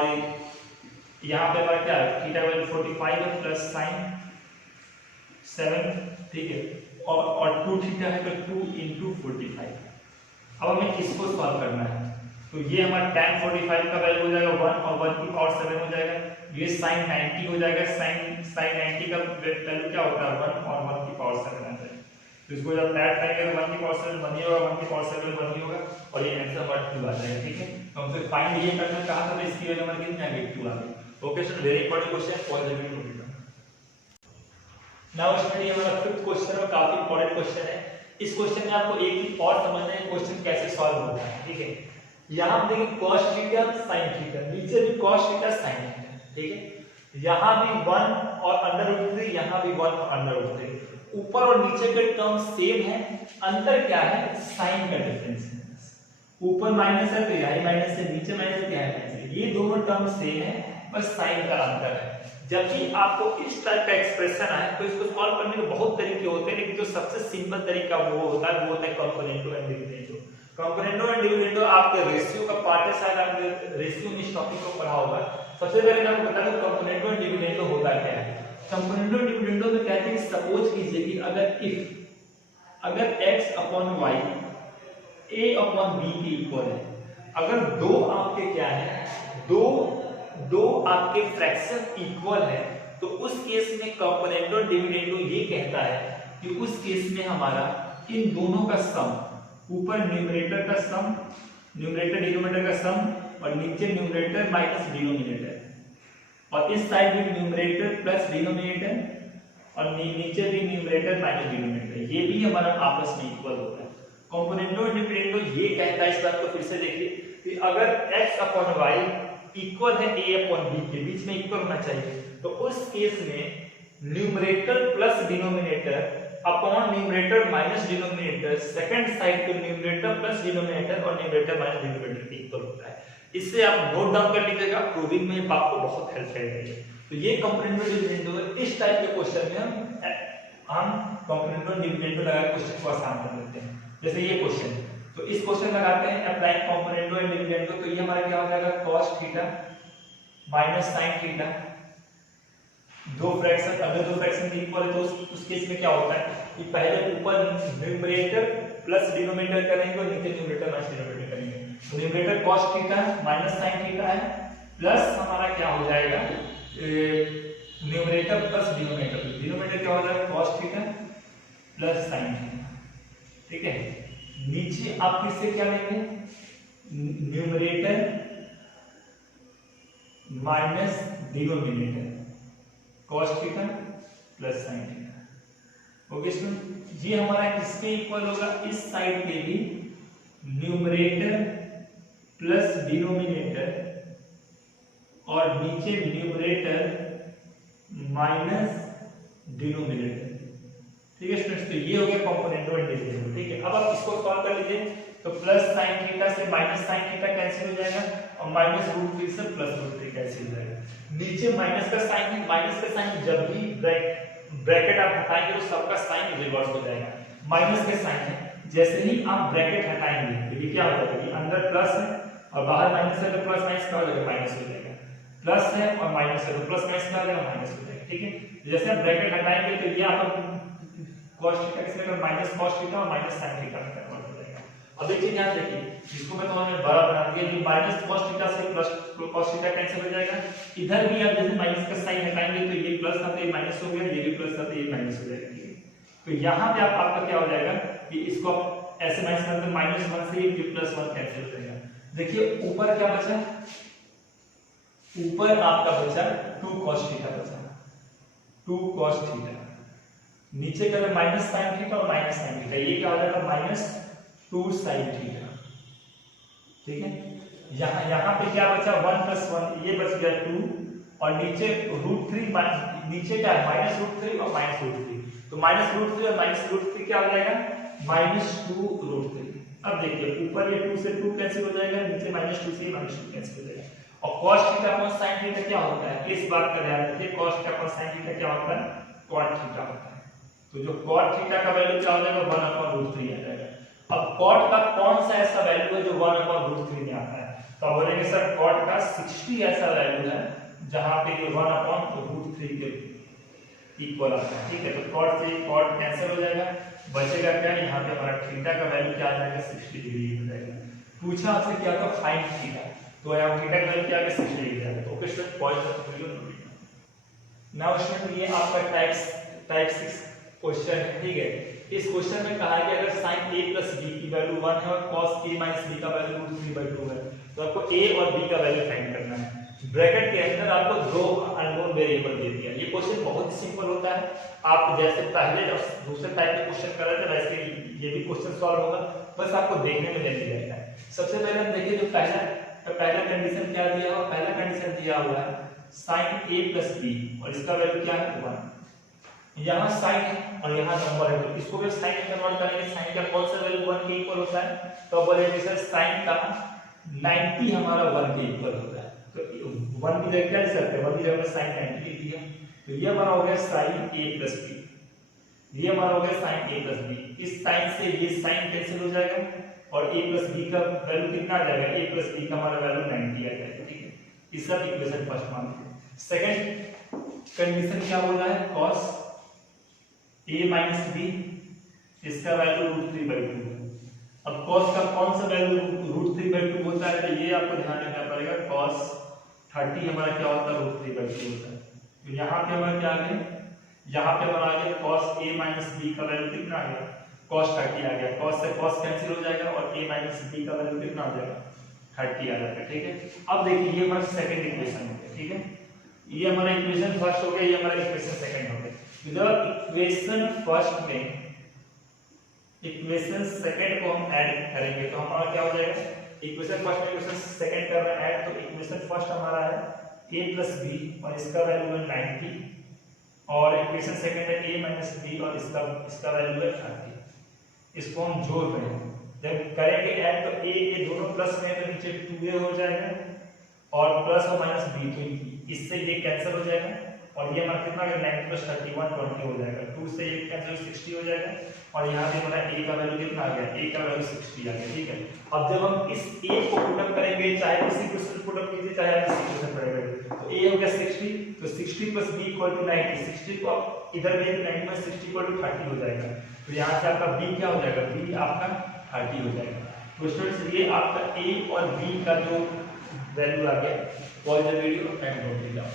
यहाँ पे हमारा क्या है, थीटा वैल्यू 45 है प्लस sin 7, ठीक है, और 2 थीटा है तो 2 into 45। अब हमें इसको सॉल्व करना है, तो ये हमारा tan 45 का वैल्यू हो जाएगा 1 और 1 की पावर 7 हो जाएगा, ये sin 90 हो जाएगा, sin 90 का वैल्यू क्या होता है 1 और 1 की पावर 7 आ जाएगा। तो इसको जब ऐड करेंगे तो 1 की पावर 7 1 ही होगा, 1 की पावर 7 1 ही होगा और ये आंसर हमारा 2 आ जाएगा। ठीक है, तो हमसे फाइंड ये करना कहा था, तो इसकी वैल्यू हमारी कितनी आ गई, 2 आ गई। Okay sir, very important question, positive to beta. Now student, ये हमारा फिफ्थ क्वेश्चन है, काफी इंपॉर्टेंट क्वेश्चन है। इस क्वेश्चन में आपको एक ही और समझना है क्वेश्चन कैसे सॉल्व होता है। ठीक है, यहां आप देखिए cos थीटा sin थीटा, नीचे भी cos थीटा sin थीटा। ठीक है, यहां भी 1 और √3, यहां भी 1 और √3, ऊपर और नीचे के टर्म सेम है, अंतर क्या है, साइन का डिफरेंस है। ऊपर माइनस है तो यही माइनस है, नीचे माइनस है तो यही माइनस है, ये दोनों टर्म सेम है, बस साइन का अंतर है। जब भी आपको इस टाइप का एक्सप्रेशन आए तो इसको सॉल्व करने के बहुत तरीके होते हैं, लेकिन जो सबसे सिंपल तरीका वो होता है कंपोनेंटो एंड डिविडेंडो। कंपोनेंटो एंड डिविडेंडो आपके रेशियो का पार्ट है, शायद आपने रेशियो में इस टॉपिक को पढ़ा होगा। सबसे पहले मैं आपको बता दूं कंपोनेंटो एंड डिविडेंडो होता क्या है। कंपोनेंटो एंड डिविडेंडो में कहते हैं, सपोज कीजिए कि अगर x upon y a upon b के इक्वल है, अगर दो आपके क्या है, दो आपके फ्रैक्शन इक्वल है, तो उस केस में कंपोनेंटो डिविडेंडो ये कहता है कि उस केस में हमारा इन दोनों का सम, ऊपर न्यूमरेटर का सम, न्यूमरेटर डिनोमिनेटर का सम और नीचे न्यूमरेटर माइनस डिनोमिनेटर, और इस साइड भी न्यूमरेटर प्लस डिनोमिनेटर और नीचे भी न्यूमरेटर माइनस डिनोमिनेटर, ये भी हमारा आपस में इक्वल होता है। कंपोनेंटो डिविडेंडो ये कहता है, इस बात को फिर से देखिए कि अगर x अपॉन y इक्वल है a अपॉन b के, बीच में इक्वल होना चाहिए, तो उस केस में numerator plus denominator upon numerator minus denominator, second side पे न्यूमरेटर प्लस डिनोमिनेटर और न्यूमरेटर माइनस डिनोमिनेटर इक्वल होता है। इससे आप नोट डाउन कर लीजिएगा, प्रूविंग में आपको बहुत हेल्प करेगा। तो ये कंपोनेंटो डिविडेंडो, इस टाइप के क्वेश्चन में हम कंपोनेंटो डिविडेंडो लगा के क्वेश्चन को आसान कर लेते हैं। जैसे ये क्वेश्चन, तो इस क्वेश्चन लगाते हैं अप्लाइंग कंपोनेंटो एंड डिविडेंडो, तो ये हमारा क्या हो जाएगा cos theta minus sin theta, दो फ्रैक्शन, अगर दो फ्रैक्शन इक्वल है तो उस केस में क्या होता है कि पहले ऊपर न्यूमरेटर प्लस डिनोमिनेटर करेंगे और नीचे न्यूमरेटर माइनस डिनोमिनेटर करेंगे। तो numerator cos theta minus sin theta है, प्लस हमारा क्या हो जाएगा न्यूमरेटर प्लस डिनोमिनेटर, डिनोमिनेटर क्या हो जाएगा cos theta plus sin theta. ठीक है, नीचे आप किससे क्या लेंगे, numerator minus denominator cos theta plus sin theta. Okay student, ये हमारा किसके इक्वल होगा, इस साइड पे भी न्यूमरेटर प्लस डिनोमिनेटर और नीचे न्यूमरेटर माइनस डिनोमिनेटर। ठीक है स्टूडेंट्स, तो ये हो गया कंपोनेंटो एंड डिविडेंडो। ठीक है, अब आप इसको सॉल्व कर लीजिए, तो प्लस sin थीटा से माइनस sin थीटा कैंसिल हो जाएगा और माइनस √3 से प्लस √3 कैंसिल हो जाएगा। नीचे माइनस का साइन है, माइनस का साइन जब भी ब्रैकेट आप हटाएंगे तो सबका साइन रिवर्स हो जाएगा। माइनस के साइन है, जैसे ही आप ब्रैकेट हटाएंगे तो ये क्या हो जाएगा, ये अंदर प्लस है और बाहर माइनस है, तो प्लस माइनस का हो जाएगा माइनस हो जाएगा, प्लस है और माइनस है तो प्लस माइनस का हो जाएगा माइनस हो जाएगा। ठीक है, जैसे आप ब्रैकेट हटाएंगे तो ये आप cos थीटा किसमें माइनस cos थीटा और माइनस sin थीटा में कन्वर्ट हो जाएगा। अब एक चीज ध्यान रखिए, जिसको मैं तुम्हें बड़ा बना दिया, जो माइनस cos थीटा से प्लस cos थीटा कैंसिल हो जाएगा, इधर भी आप जैसे माइनस का साइन हटाएंगे तो ये प्लस था तो ये माइनस हो गया, ये भी प्लस था तो ये माइनस हो जाएगा, ठीक है। तो यहाँ पे आपका क्या हो जाएगा कि इसको ऐसे माइनस करते हैं, -1 से ये +1 कैंसिल हो जाएगा। देखिए ऊपर क्या बचा, ऊपर आपका बचा 2 cos थीटा बचा, 2 cos थीटा, नीचे का माइनस sin थीटा और माइनस sin थीटा, ये क्या हो जाएगा -2 sin थीटा, ठीक है। यहाँ पे क्या बचा 1 + 1, ये बच गया 2 और नीचे √3, नीचे क्या है -√3 और -√3, तो -√3 और -√3 क्या हो जाएगा -2√3। अब देखिए ऊपर ये 2 से 2 कैंसिल हो जाएगा, नीचे -2 से -2 कैंसिल हो जाएगा। और cos theta upon sin theta क्या होता है, इस बात का ध्यान रखिए, cos theta upon sin theta क्या होता है, cot थीटा होता है। तो जो cot थीटा का वैल्यू क्या हो जाएगा 1/√3 आ जाएगा। अब cot का कौन सा ऐसा वैल्यू है जो 1/√3 में आता है, तो आप बोलेंगे सर cot का 60 ऐसा वैल्यू है जहां पे ये 1/√3 के इक्वल आता है, ठीक है। तो cot से cot कैंसिल हो जाएगा, बचेगा क्या, यहाँ पे हमारा थीटा का वैल्यू क्या आ जाएगा 60 डिग्री हो जाएगा। पूछा आपसे क्या था फाइंड थीटा, तो यहाँ थीटा का वैल्यू क्या है 60 डिग्री आ जाएगा। Okay student, point of video note. Now student ये आपका टाइप 6 क्वेश्चन है, ठीक है। इस क्वेश्चन में कहा है कि अगर sin a + b की वैल्यू 1 है और cos a - b का वैल्यू √3/2 है, तो आपको a और b का वैल्यू फाइंड करना है। ब्रैकेट के अंदर आपको दो अननोन वेरिएबल दे दिया। ये क्वेश्चन बहुत सिंपल होता है, आप जैसे पहले और दूसरे टाइप के क्वेश्चन कर रहे थे वैसे ये भी क्वेश्चन सॉल्व होगा, बस आपको देखने में नहीं जाएगा। सबसे पहले हम देखिए जो पहला कंडीशन क्या दिया हुआ, पहला कंडीशन दिया हुआ है sin a + b और इसका वैल्यू क्या है 1। यहाँ sin है और यहाँ नंबर है, तो इसको भी sin में कन्वर्ट करेंगे। sin का कौन सा वैल्यू 1 के इक्वल होता है, तो बोलेंगे सर sin का 90 हमारा 1 के इक्वल होता है। तो 1 की जगह क्या लिख सकते हैं, 1 की जगह sin 90 लिख दिया, तो ये हमारा हो गया sin a + b, ये हमारा हो गया sin a + b। इस sin से ये sin कैंसिल हो जाएगा और a + b का वैल्यू कितना आ जाएगा, a + b का हमारा वैल्यू 90 आ जाएगा, ठीक है। इसका इक्वेशन फर्स्ट मान लीजिए। सेकंड कंडीशन क्या बोल रहा है, cos a - b, इसका वैल्यू √3/2 है। अब cos का कौन सा वैल्यू √3/2 होता है, तो ये आपको ध्यान रखना पड़ेगा। cos 30 हमारा क्या होता है √3/2 होता है। तो यहाँ पे हमारा क्या आ गया, यहाँ पे हमारा आ गया cos a - b का वैल्यू कितना आ गया, cos 30 आ गया। cos से cos कैंसिल हो जाएगा और a - b का वैल्यू कितना आ जाएगा 30 आ जाएगा, ठीक है। अब देखिए ये हमारा सेकंड इक्वेशन हो गया, ठीक है। ये हमारा इक्वेशन फर्स्ट हो गया, ये हमारा इक्वेशन सेकंड हो गया। जब इक्वेशन फर्स्ट में इक्वेशन सेकंड को हम ऐड करेंगे तो हमारा क्या हो जाएगा, इक्वेशन फर्स्ट में इक्वेशन सेकंड कर रहे हैं ऐड, तो इक्वेशन फर्स्ट हमारा है a + b और इसका वैल्यू है 90 और इक्वेशन सेकंड है a - b और इसका वैल्यू है 30। इसको हम जोड़ रहे हैं, जब करेंगे ऐड तो a ये दोनों प्लस में तो नीचे 2a हो जाएगा और प्लस और माइनस b, तो इससे ये कैंसिल हो जाएगा और ये हमारा कितना 90 + 30 120 हो जाएगा। 2 से ये कैंसिल 60 हो जाएगा और यहाँ पे हमारा a का वैल्यू कितना आ गया, a का वैल्यू 60 आ गया, ठीक है। अब जब हम इस a को पुटअप करेंगे, चाहे इसी क्वेश्चन पुटअप कीजिए चाहे आप इसी क्वेश्चन पढ़ेंगे, तो a हो गया 60, तो 60 + b = 90, 60 को इधर में 90 में 60 = 30 हो जाएगा। तो यहाँ से आपका b क्या हो जाएगा, b आपका 30 हो जाएगा। तो स्टूडेंट्स ये आपका a और b का जो वैल्यू आ गया, pause the video and note it down.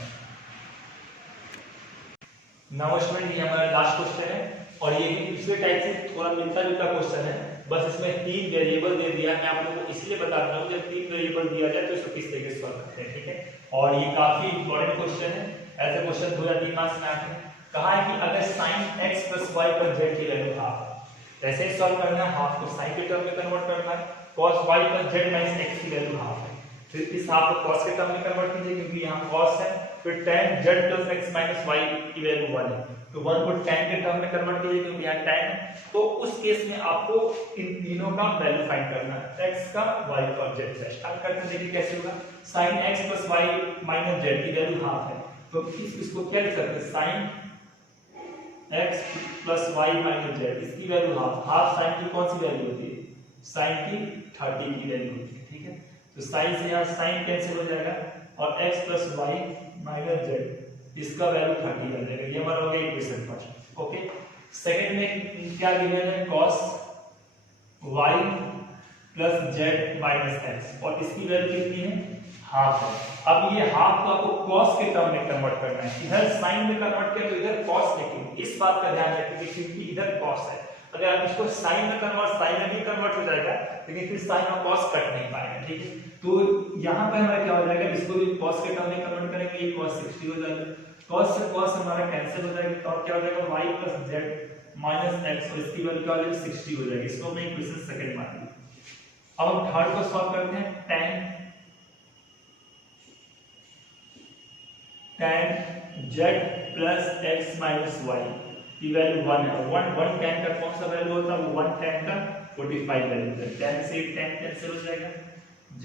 Now student ये हमारा लास्ट क्वेश्चन है और ये भी पिछले टाइप से थोड़ा मिलता जुलता क्वेश्चन है, बस इसमें 3 वेरिएबल दे दिया है। मैं आप लोगों को इसलिए बता रहा हूं जब 3 वेरिएबल दिया जाए तो इसको किस तरीके से सॉल्व करते हैं, ठीक है। और ये काफी इंपॉर्टेंट क्वेश्चन है, ऐसे क्वेश्चन 2 या 3 मार्क्स में आते हैं। कहा है कि अगर sin x + y पर z की वैल्यू हाफ है, कैसे सॉल्व करना है, हाफ को sin के टर्म में कन्वर्ट करना है, cos y पर z - x की वैल्यू हाफ है, फिर इस हाफ को cos के टर्म में कन्वर्ट कीजिए क्योंकि यहाँ cos है, फिर tan z + x - y की वैल्यू 1 है, तो 1 को tan के टर्म में कन्वर्ट कीजिए क्योंकि यहाँ tan है। तो उस केस में आपको इन तीनों का वैल्यू फाइंड करना है, x का, y का और z का। स्टार्ट करते हैं, देखिए कैसे होगा। sin x + y - z की वैल्यू हाफ है, तो इसको क्या लिख सकते हैं, sin x + y - z, इसकी वैल्यू हाफ sin की कौन सी वैल्यू होती है, sin की 30 की वैल्यू होती है, ठीक है। तो sin से यहाँ sin कैंसिल हो जाएगा और x + y - z इसका वैल्यू 30 आ जाएगा। ये हमारा हो गया इक्वेशन फर्स्ट, ओके। सेकंड में क्या गिवन है, cos y plus Z minus x, और इसकी वैल्यू कितनी है, हाफ है। अब ये हाफ को आपको कॉस के टर्म में कन्वर्ट करना है, इधर साइन में कन्वर्ट किया तो इधर कॉस लिखेंगे, इस बात का ध्यान रखिए क्योंकि इधर कॉस है, अगर आप इसको साइन में कन्वर्ट, साइन में भी कन्वर्ट हो जाएगा लेकिन फिर साइन और कॉस कट नहीं पाएगा, ठीक है। तो यहाँ पर हमारा क्या हो जाएगा, इसको भी कॉस के टर्म में कन्वर्ट करेंगे, ये cos 60 हो जाएगा, cos से cos हमारा कैंसिल हो जाएगा, और क्या हो जाएगा y plus z minus x, और इसकी वैल्यू क्या हो जाएगी 60 हो जाएगी। इसको हमने इक्वेशन सेकंड मान ली। अब हम थर्ड को सॉल्व करते हैं, tan z plus x minus y की वैल्यू 1 है, 1 tan का कौन सा वैल्यू होता है, वो 1 tan का 45 वैल्यू है, tan से tan कैंसिल हो जाएगा,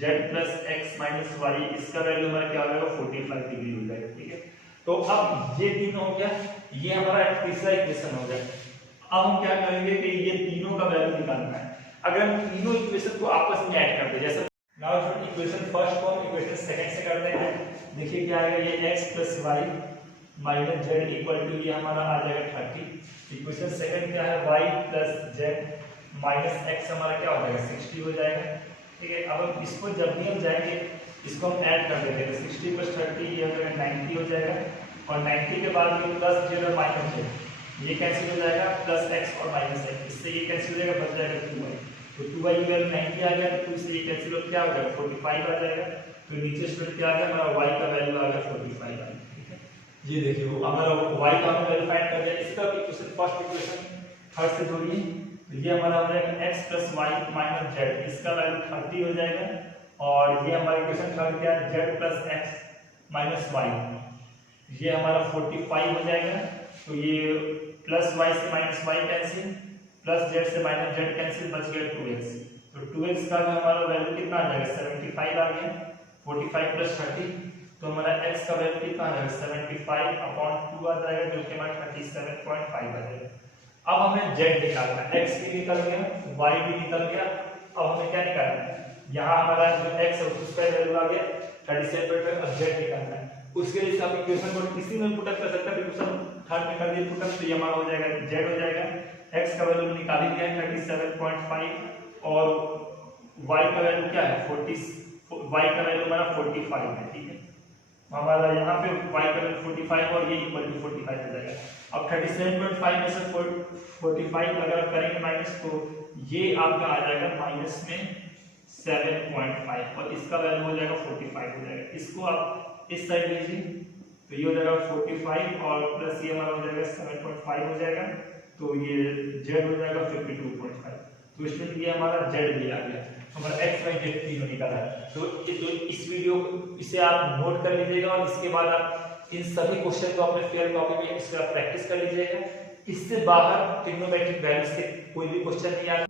z plus x minus y इसका वैल्यू हमारा क्या हो जाएगा 45 डिग्री हो जाएगा, ठीक है। तो अब ये तीनों हो गया, ये हमारा तीसरा इक्वेशन हो गया। अब हम क्या करेंगे कि ये तीनों का वैल्यू निकालना है। अगर हम तीनों इक्वेशन को आपस में ऐड करते हैं, जैसे नाउ जो इक्वेशन फर्स्ट को हम इक्वेशन सेकंड से करते हैं, देखिए क्या आएगा, ये x plus y minus z equal to ये हमारा आ जाएगा 30। इक्वेशन सेकंड क्या है, y plus z minus x हमारा क्या हो जाएगा 60 हो जाएगा, ठीक है। अब हम इसको जब भी हम जाएंगे इसको हम ऐड कर देते हैं, 60 प्लस 30 ये हो जाएगा 90 हो जाएगा, और 90 के बाद ये प्लस z और माइनस z ये कैंसिल हो जाएगा, प्लस x और माइनस x, इससे ये कैंसिल हो जाएगा, बच जाएगा 2y, तो 2y की वैल्यू 90 आ गया, तो 2 से ये कैंसिल हो क्या हो जाएगा 45 आ जाएगा, तो नीचे स्प्लिट क्या आ गया, हमारा y का वैल्यू आ गया 45 आ गया, ठीक है। ये देखिए वो हमारा y का हमने वैल्यू फाइंड कर दिया। इसका इक्वेशन फर्स्ट इक्वेशन थर्ड से जोड़िए, तो ये हमारा हो जाएगा x plus y minus z, इसका वैल्यू 30 हो जाएगा, और ये हमारा इक्वेशन थर्ड क्या है, z plus x minus y, ये हमारा 45 हो जाएगा, तो ये प्लस y से minus y cancel, plus z से माइनस z कैंसिल, बच गया 2x, तो 2x का जो हमारा वैल्यू कितना आ जाएगा 75 आ गया, 45 प्लस 30, तो हमारा x का वैल्यू कितना आ जाएगा 75 अपॉन 2 आ जाएगा, जो कि हमारा 37.5 आ जाएगा। अब हमें z निकालना है, x भी निकल गया, y भी निकल गया, अब हमें क्या निकालना है, यहाँ हमारा जो x है उसका वैल्यू आ गया 37.5, अब z निकालना है। उसके लिए आप इक्वेशन को किसी में पुट अप कर सकते हैं, इक्वेशन थर्ड में कर दिए पुट अप, तो ये हमारा हो जाएगा z हो जाएगा, x का वैल्यू निकाल ही दिया है 37.5, और y का वैल्यू क्या है 40, y का वैल्यू हमारा 45 है, ठीक है। हमारा यहाँ पे y का वैल्यू 45 और ये इक्वल टू 45 हो जाएगा। अब 37.5 में से 45 अगर आप करेंगे माइनस, तो ये आपका आ जाएगा माइनस में 7.5, और इसका वैल्यू हो जाएगा 45 हो जाएगा। इसको आप इस साइड लीजिए, तो ये हो जाएगा 45 और प्लस ये हमारा हो जाएगा 7.5 हो जाएगा, तो ये z हो जाएगा 52.5, तो इसमें ये हमारा z भी आ गया, हमारा x y z तीनों निकला है। तो इस वीडियो इसे आप नोट कर लीजिएगा, और इसके बाद आप इन सभी क्वेश्चन को अपने फेयर कॉपी में इसका प्रैक्टिस कर लीजिएगा। इससे बाहर ट्रिग्नोमेट्रिक वैल्यूज के कोई भी क्वेश्चन नहीं आता।